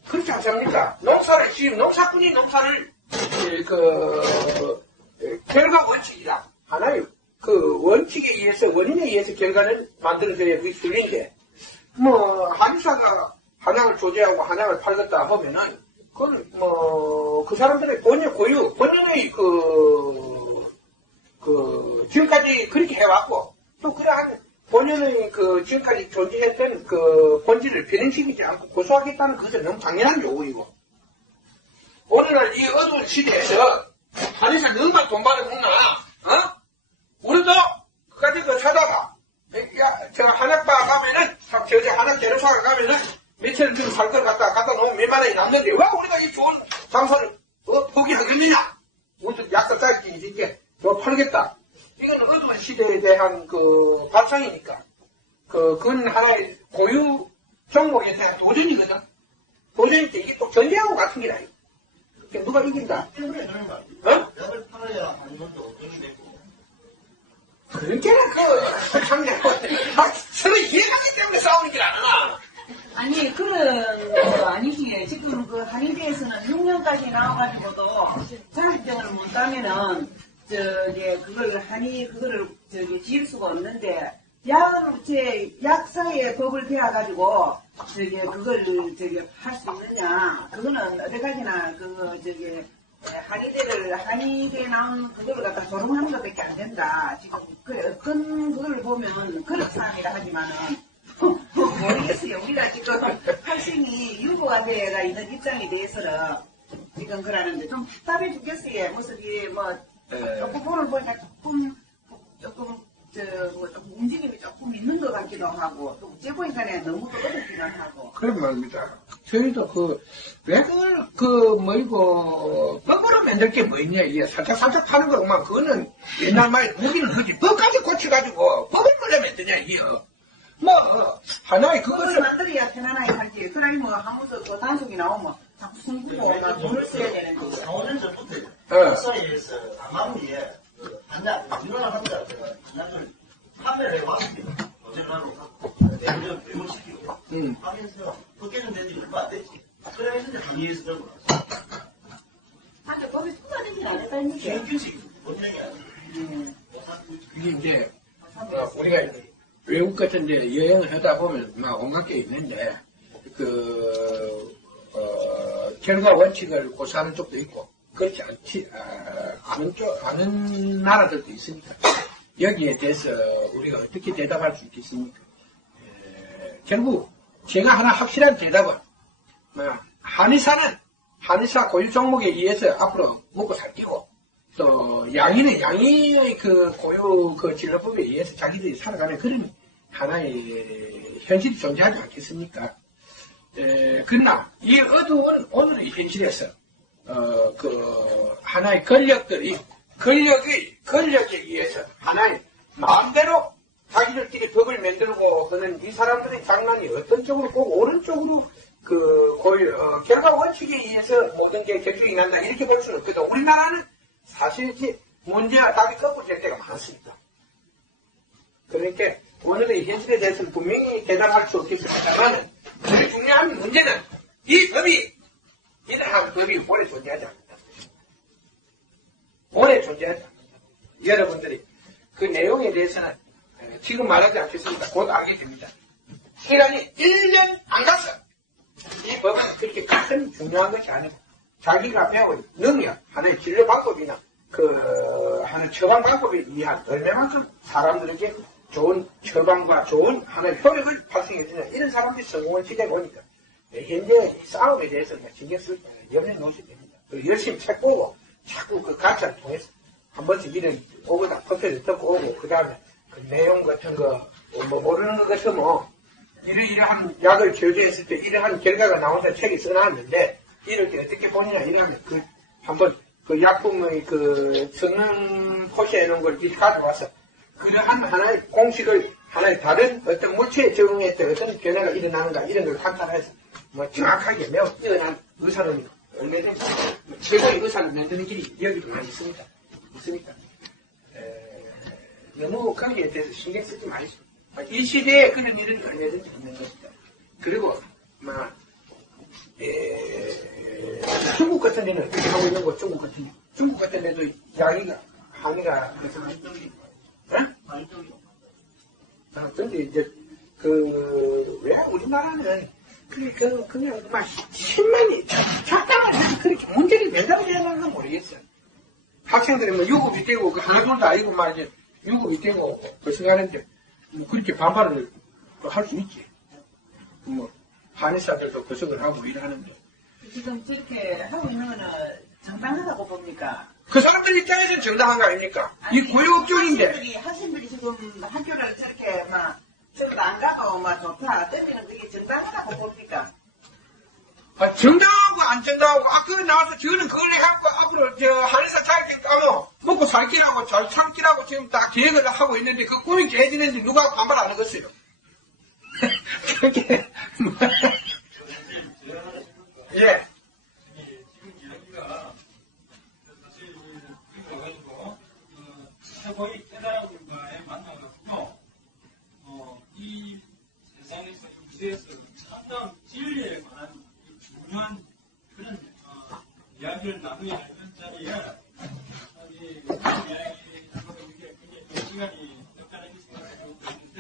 그렇지 않습니까? 농사를 지금 농사꾼이 농사를 결과 원칙이다. 하나의 원칙에 의해서 원인에 의해서 결과를 만들어져야 그게 틀린데 한의사가 한약을 조제하고 한약을 팔겠다 하면은 그건 그 사람들의 본인의 고유 본인의 지금까지 그렇게 해왔고 또 그러한 본인의 지금까지 존재했던 본질을 변형시키지 않고 고수하겠다는 것은 너무 당연한 요구이고 오늘날 이 어두운 시대에서 한의사 너무나 돈 받아먹나 우리도 그까지 사다가 저 한약바 가면은 저 한약 재료사가 가면은 며칠 좀 살 걸 갖다 놓으면 몇만 원이 남는데 왜 우리가 이 좋은 장소를 포기하겠느냐 우리도 약사 짜기 이렇게 팔겠다. 이건 어두운 시대에 대한 발상이니까. 그건 하나의 고유 종목에 대한 도전이거든. 도전일 때 이게 또 전쟁하고 같은 게 아니야. 누가 이긴다. 때문에 그런 거 아니에요? 약을 팔아야 하는 것도 어떤 되고. 그렇게는 서로 이해하기 때문에 싸우는 게 아니라. 아니, 그런 거 아니시게. 지금 한의대에서는 6년까지 나와가지고도 자격증을 못 따면은, 그거를 지을 수가 없는데, 약사의 법을 배워가지고, 그걸, 할 수 있느냐. 그거는 어디까지나, 한의대 나온 그거를 갖다 조롱하는 것밖에 안 된다. 지금, 어떤 그걸 보면, 그릇사항이라 하지만은, 모르겠어요. 우리가 지금 학생이 유보가 되어가 있는 입장에 대해서는 지금 그러는데 좀 답답해 죽겠어요. 모습이 조금 오늘 보니까 조금 움직임이 조금 있는 것 같기도 하고 또 어째 보니까 너무 어렵기도 하고. 그런 말입니다. 저희도 법으로 만들 게 뭐 있냐, 이게 살짝 타는 거만, 그거는 옛날 말에 무기는 하지. 법까지 고쳐가지고, 법을 몰래 만드냐, 이게요. 하나의 그것을 만들어야 편안하게 살지. 그러니 하면서 단속이 나오면 자꾸 숨고 돈을 써야 되는 거죠. 4, 5년 전부터 역사에서 암암리에 한약, 유명한 환자, 한약을 판매를 해왔습니다. 어제만으로 내년 배분시키고 하면서 그렇게는 된 지 얼마 안 됐지. 그래서 이제 강의에서 들고 나왔어. 한테 법이 통과되진 않았다는 얘기예요. 신규식 원명이 아니에요. 이게 이제, 우리가 외국 같은 데 여행을 하다 보면 막 온갖 게 있는데, 결과 원칙을 고수하는 쪽도 있고, 그렇지 않은 나라들도 있으니까, 여기에 대해서 우리가 어떻게 대답할 수 있겠습니까? 결국, 제가 하나 확실한 대답은, 한의사 고유 종목에 의해서 앞으로 먹고 살 끼고, 또, 양의는 양의의 그 고유 그 진로법에 의해서 자기들이 살아가는 그런 하나의 현실이 존재하지 않겠습니까? 그러나, 이 어두운 오늘의 현실에서, 하나의 권력에 의해서 하나의 마음대로 자기들끼리 법을 만들고 하는 이 사람들의 장난이 어떤 쪽으로 꼭 옳은 쪽으로 결과 원칙에 의해서 모든 게 결정이 난다 이렇게 볼 수는 없거든. 우리나라는 사실 문제와 답이 거꾸로될 때가 많습니다. 그러니까 오늘의 현실에 대해서는 분명히 대답할 수 없겠습니다만 제일 중요한 문제는 이러한 법이 오래 존재하지 않는다. 오래 존재하지 않는다. 여러분들이 그 내용에 대해서는 지금 말하지 않겠습니다. 곧 알게 됩니다. 시간이 1년 안 갔어. 이 법은 그렇게 큰 중요한 것이 아니고 자기가 배운 능력, 하나의 진료 방법이나 하나의 처방 방법에 의한 얼마만큼 사람들에게 좋은 처방과 좋은 하나의 효력을 발생해주냐 이런 사람들이 성공을 시대에 오니까 현재 이 싸움에 대해서 신경 쓸 염려 놓으셔야 됩니다. 그리고 열심히 책 보고 자꾸 그 가짜를 통해서 한 번씩 이런 오거다 퍼즐을 듣고 오고 그 다음에 그 내용 같은 거 모르는 것 같으면 이러한 약을 저주했을 때 이러한 결과가 나온다는 책이 써놨는데 이럴 때 어떻게 보느냐 이러면 한번 그 약품의 성능 표시해 놓은 걸 미리 가져와서 그러한 하나의 공식을 하나의 다른 어떤 물체에 적응했을 때 어떤 변화가 일어나는가 이런 걸 판단해서 정확하게 매우 뛰어난 의사는 얼마든지 최고의 의사를 만드는 길이 여기도 있습니다. 너무 거기에 대해서 신경 쓰지 마십시오. 이 시대에 그런 일은 얼마든지 있는 것이다. 그리고 중국 같은 데는 어떻게 하고 있는 거 중국 같은 데도 항의가 근데 이제 왜 우리나라는 그냥 막 신만이 적당한 그렇게 문제를 매달아야 되는 건 모르겠어요. 학생들이 유급이 되고 하나둘도 아니고 이제 유급이 되고 고생하는데 그렇게 반발을 할 수 있지. 한의사들도 고생을 하고 일하는데. 지금 저렇게 하고 있는 거는 정당하다고 봅니까? 그 사람들 입장에서는 정당한 거 아닙니까? 이 고육적인데. 학생들이 지금 학교를 저렇게 저도 안 가고 좋다. 때문에 그게 정당하다고 봅니까? 정당하고 안 정당하고 그거 나와서 저는 그걸 해갖고 앞으로 한의사 자격증 따면 먹고 살기라고 잘 참기라고 지금 다 계획을 하고 있는데 그 꿈이 깨지는지 누가 반발 안 하겠어요? 그렇게 예. 지금 이야기가 사실 와가지고 최고의 깨달음과의 만나가지고 이 세상에서 이 무대에서 참다운 진리에 관한 중요한 그런 이야기를 나누게 되는 자리에 이 이야기하고 이게 굉장히 시간이 적절하게 생각하고 있는데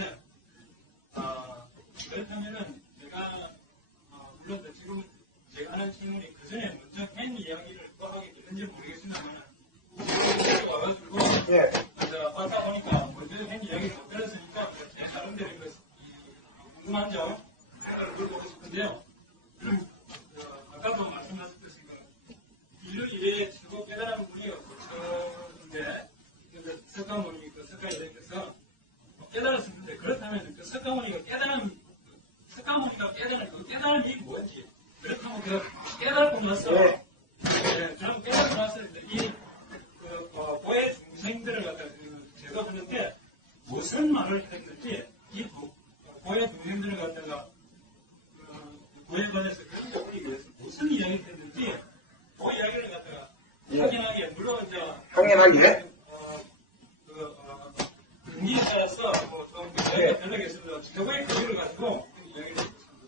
그렇다면은 제가 물론 지금 제가 하는 질문이 그 전에 먼저 한 이야기를 또 하게 되는지 모르겠습니다만 와가지고 왔다 보니까 먼저 한 이야기를 못 들었으니까 제 나름대로 궁금한 점 물어보고 싶은데요. 아까도 말씀하셨듯이 인류 이래의 최고 깨달은 분이 없었는데 석가모니 석가이대께서 깨달았었는데 그렇다면 그 석가모니가 깨달은 그 깨달음이 뭔지 그렇다면 그 깨달고 나서 그럼 깨달고 나서 이 고해 중생들을 갖다 제거하는데 무슨 말을 했는지 이 고해 중생들을 갖다가 고해에 관해서 그런 부분이 위해서 무슨 이야기를 했는지 그 이야기를 갖다가 확인하게 물론 확인하게 분기에 따라서 좀 변하겠습니다. 저거의 거리를 가지고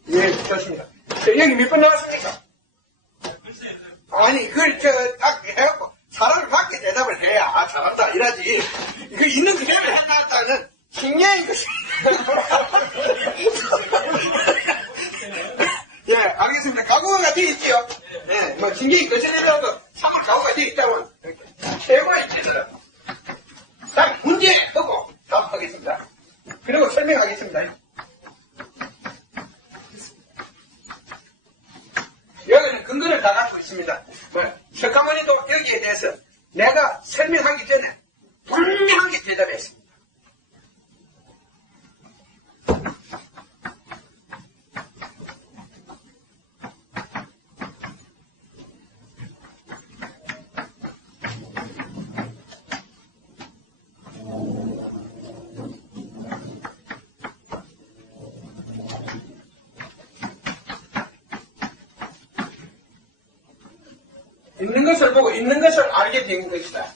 예, 좋습니다. 여기 몇 번 나왔습니까? 아니, 그걸 딱 해갖고, 사람을 밖에 대답을 해야, 잘한다, 이러지. 그 있는 그대로 해놨다는 신뢰인 것이. 예, 알겠습니다. 각오가 돼 있죠? 신경이 거슬리더라도 상을 좌우가 되어 있다면 최고의 깨달음. 다음 문제 하고 답하겠습니다. 그리고 설명하겠습니다. 여기는 근거를 다 갖고 있습니다. 석가모니도 여기에 대해서 내가 설명하기 전에 분명하게 대답했습니다. 있는 것을 보고 있는 것을 알게 된 것이다.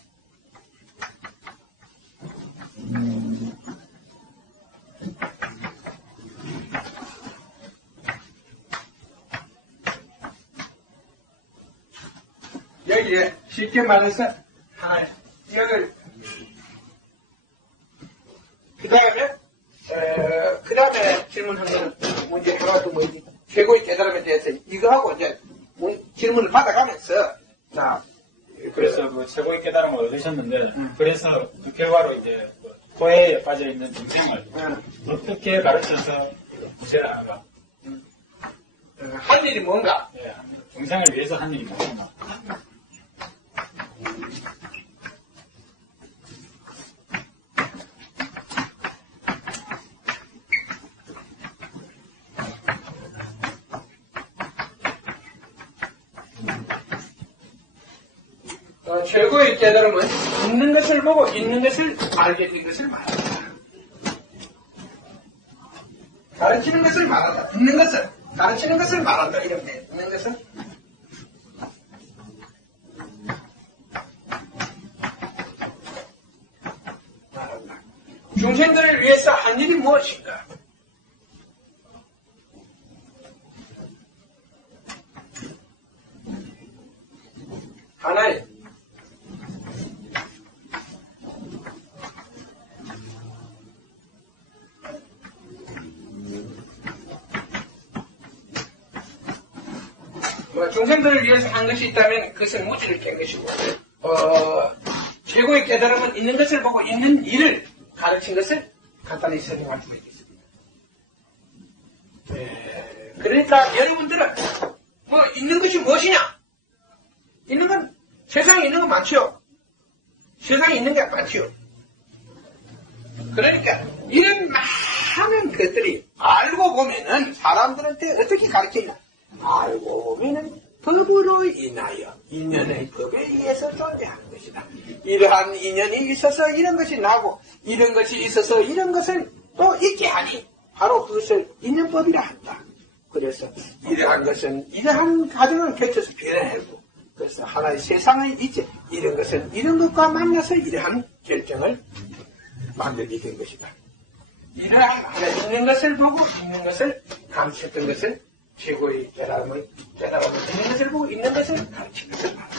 여기에 쉽게 말해서 이걸 그 다음에 질문한 거는 문제 하나 또 뭐지? 최고의 깨달음에 대해서 이거하고 이제 질문을 받아가면서 자, 그래서 그 최고의 깨달음을 얻으셨는데, 그래서 그 결과로 이제 고해에 빠져 있는 중생을 어떻게 가르쳐서 구제하가 할 일이 뭔가? 예, 중생을 위해서 한 일이 뭔가. 최고의 깨달음은 있는 것을 보고 있는 것을 알게 된 것을 말한다. 가르치는 것을 말한다. 있는 것을 가르치는 것을 말한다. 이런데 있는 것은 말한다. 중생들을 위해서 한 일이 무엇인가? 하나의 중생들을 위해서 한 것이 있다면 그것은 무지를 깬 것이고 최고의 깨달음은 있는 것을 보고 있는 일을 가르친 것을 간단히 설명할 수 있겠습니다. 그러니까 여러분들은 있는 것이 무엇이냐? 있는 건 세상에 있는 건 많지요. 세상에 있는 게 많지요. 그러니까 이런 많은 것들이 알고 보면은 사람들한테 어떻게 가르치냐? 알고 보면은 법으로 인하여 인연의 법에 의해서 존재하는 것이다. 이러한 인연이 있어서 이런 것이 나고 이런 것이 있어서 이런 것을 또 있게 하니 바로 그것을 인연법이라 한다. 그래서 이러한 것은 이러한 과정을 거쳐서 변해내고 그래서 하나의 세상의 이제 이런 것은 이런 것과 만나서 이러한 결정을 만들게 된 것이다. 이러한 하나 있는 것을 보고 있는 것을 감췄던 것을 최고의 깨달음을 있는 것을 보고 있는 것을 가르치는 것을 말한다.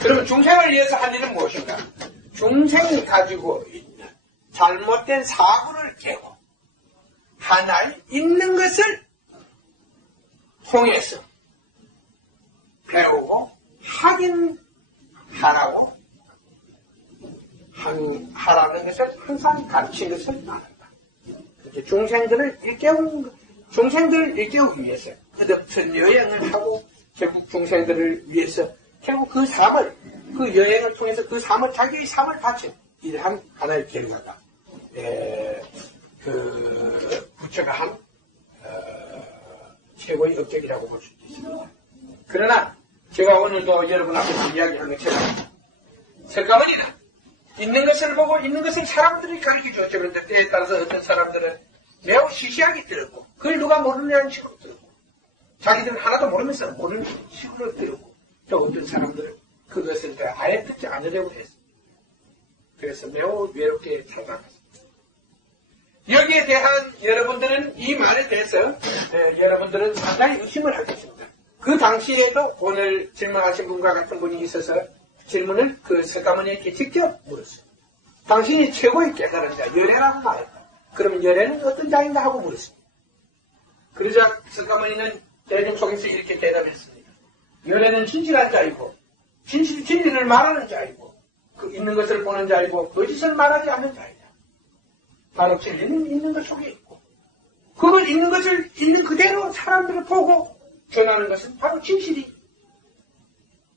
그러면 중생을 위해서 한 일은 무엇인가? 중생이 가지고 있는 잘못된 사고를 깨고 하나의 있는 것을 통해서 배우고 확인하라고 하라는 것을 항상 가르치는 것을 말한다. 중생들을 일깨우기 위해서 끝없는 여행을 하고 결국 중생들을 위해서 결국 그 삶을 그 여행을 통해서 그 삶을 자기의 삶을 바친 이러한 하나의 결과가 그 부처가 한 최고의 업적이라고 볼 수 있습니다. 그러나 제가 오늘도 여러분 앞에서 이야기한 것처럼 석가모니는 있는 것을 보고 있는 것을 사람들이 가르쳐줬죠. 그런데 때에 따라서 어떤 사람들은 매우 시시하게 들었고 그걸 누가 모르냐는 식으로 들었고 자기들은 하나도 모르면서 모르는 식으로 들었고 또 어떤 사람들은 그것을 아예 듣지 않으려고 했습니다. 그래서 매우 외롭게 살아갔습니다. 여기에 대한 여러분들은 이 말에 대해서 여러분들은 상당히 의심을 하겠습니다. 그 당시에도 오늘 질문하신 분과 같은 분이 있어서 질문을 그 석가모니에게 직접 물었어요. 당신이 최고의 깨달은 자, 열애라고 말했다. 그러면 열애는 어떤 자인가 하고 물었습니다. 그러자 석가모니는 대중 속에서 이렇게 대답했습니다. 열애는 진실한 자이고, 진리를 말하는 자이고, 그 있는 것을 보는 자이고, 거짓을 말하지 않는 자이다. 바로 진리는 있는 것 속에 있고, 그걸 있는 것을 있는 그대로 사람들을 보고 전하는 것은 바로 진실이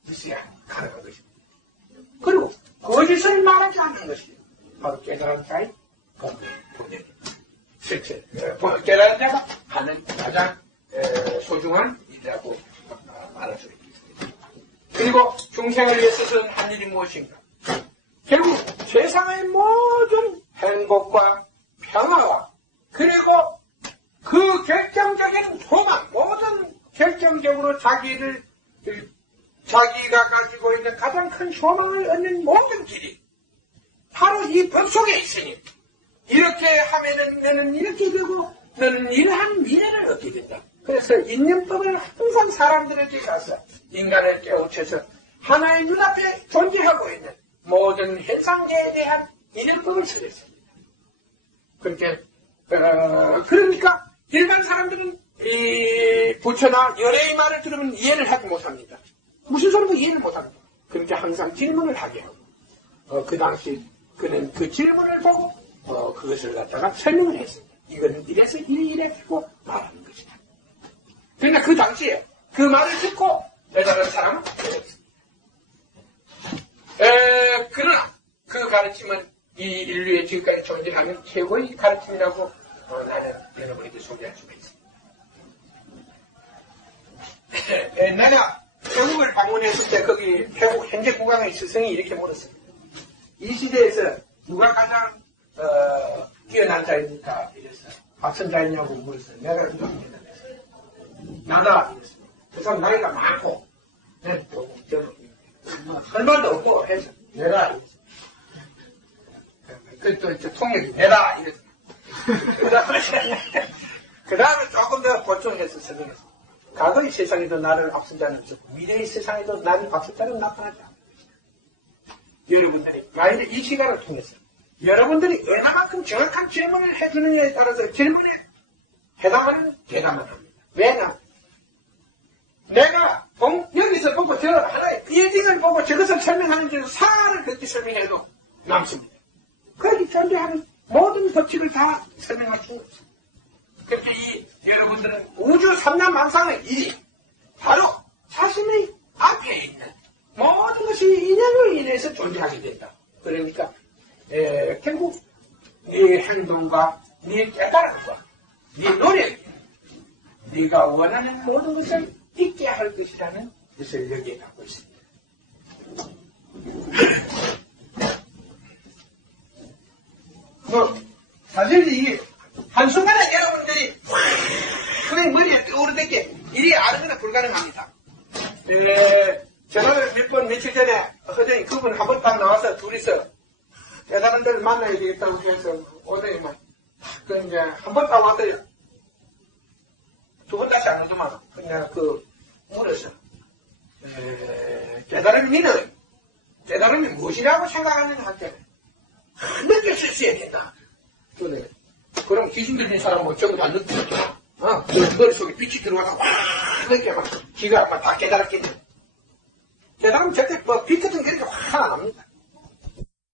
있어야 가능한 것입니다. 그리고 거짓을 말하지 않는 것이 바로 깨달은 자의 본연입니다. 실제 깨달은 자가 하는 가장 소중한 일이라고 말할 수 있습니다. 그리고 중생을 위해서는 한 일이 무엇인가? 결국 세상의 모든 행복과 평화와 그리고 그 결정적인 소망, 모든 결정적으로 자기가 가지고 있는 가장 큰 소망을 얻는 모든 길이 바로 이 법 속에 있으니 이렇게 하면은 너는 이렇게 되고 너는 이러한 미래를 얻게 된다. 그래서 인연법을 항상 사람들에게 가서 인간을 깨우쳐서 하나의 눈앞에 존재하고 있는 모든 현상계에 대한 인연법을 설했습니다. 그러니까 일반 사람들은 이 부처나 열애의 말을 들으면 이해를 하지 못합니다. 무슨 소리도 이해를 못합니다. 그러니까 항상 질문을 하게 하고 그 당시 그는 그 질문을 보고 그것을 갖다가 설명을 했습니다. 이거는 이래서 이래고 말하는 것이다. 그러니까 그 당시에 그 말을 듣고 깨달은 사람은 되었습니다. 그러나 그 가르침은 이 인류의 지금까지 존재하는 최고의 가르침이라고 나는 여러분에게 소개할 수가 있습니다. 내가 태국을 방문했을 때 거기 태국 현재 국왕의 스승이 이렇게 물었습니다. 이 시대에서 누가 가장 뛰어난 자입니까? 이랬어요. 박선자이냐고 물었어요. 내가 이렇게 대답했어요. 나다 이랬습니다. 그 사람 나이가 많고 내가 할 말도 없고 해서 내가 이랬어요. 또 통역이 내라 이랬어요. 그 다음에 조금 더 보충해서 설명했어요. 과거의 세상에도 나를 앞선 자는 없었고 미래의 세상에도 나를 앞선 자는 나타나지 않는 것이다. 여러분들이 만일에 이 시간을 통해서 여러분들이 얼마만큼 정확한 질문을 해주느냐에 따라서 질문에 해당하는 대답을 합니다. 왜냐? 내가 여기서 보고 저 하나의 빌딩을 보고 저것을 설명하는 데 사를 그렇게 설명해도 남습니다. 거기 존재하는 모든 법칙을 다 설명할 수 없습니다. 그렇게 여러분들은 우주 삼라만상의 일이 바로 자신의 앞에 있는 모든 것이 인연으로 인해서 존재하게 된다. 그러니까 결국 네 행동과 네 깨달음과 네 노력이 네가 원하는 모든 것을 있게 할 것이라는 것을 여기에 갖고 있습니다. 사실 이 한순간에 여러분들이 그의 머리에 떠오르는 게 일이 아르거나 불가능합니다. 제가 며칠 전에 허정이 그분 한 번 딱 나와서 둘이서 대단한들 만나야 되겠다고 해서 오더니만 그 이제 한 번 딱 왔어요. 두 번 다시 안 오더만 그냥 물어서 깨달음이 무엇이라고 생각하느냐 할 때는 느낄 수 있어야 된다. 그럼 귀신 들린 사람 뭐 전부 다 느끼겠구나. 그 머릿속에 빛이 들어와서 와 이렇게 막 기가 막 다 깨달았겠네. 깨달으면 절대 빛 같은 게 이렇게 확 안 납니다.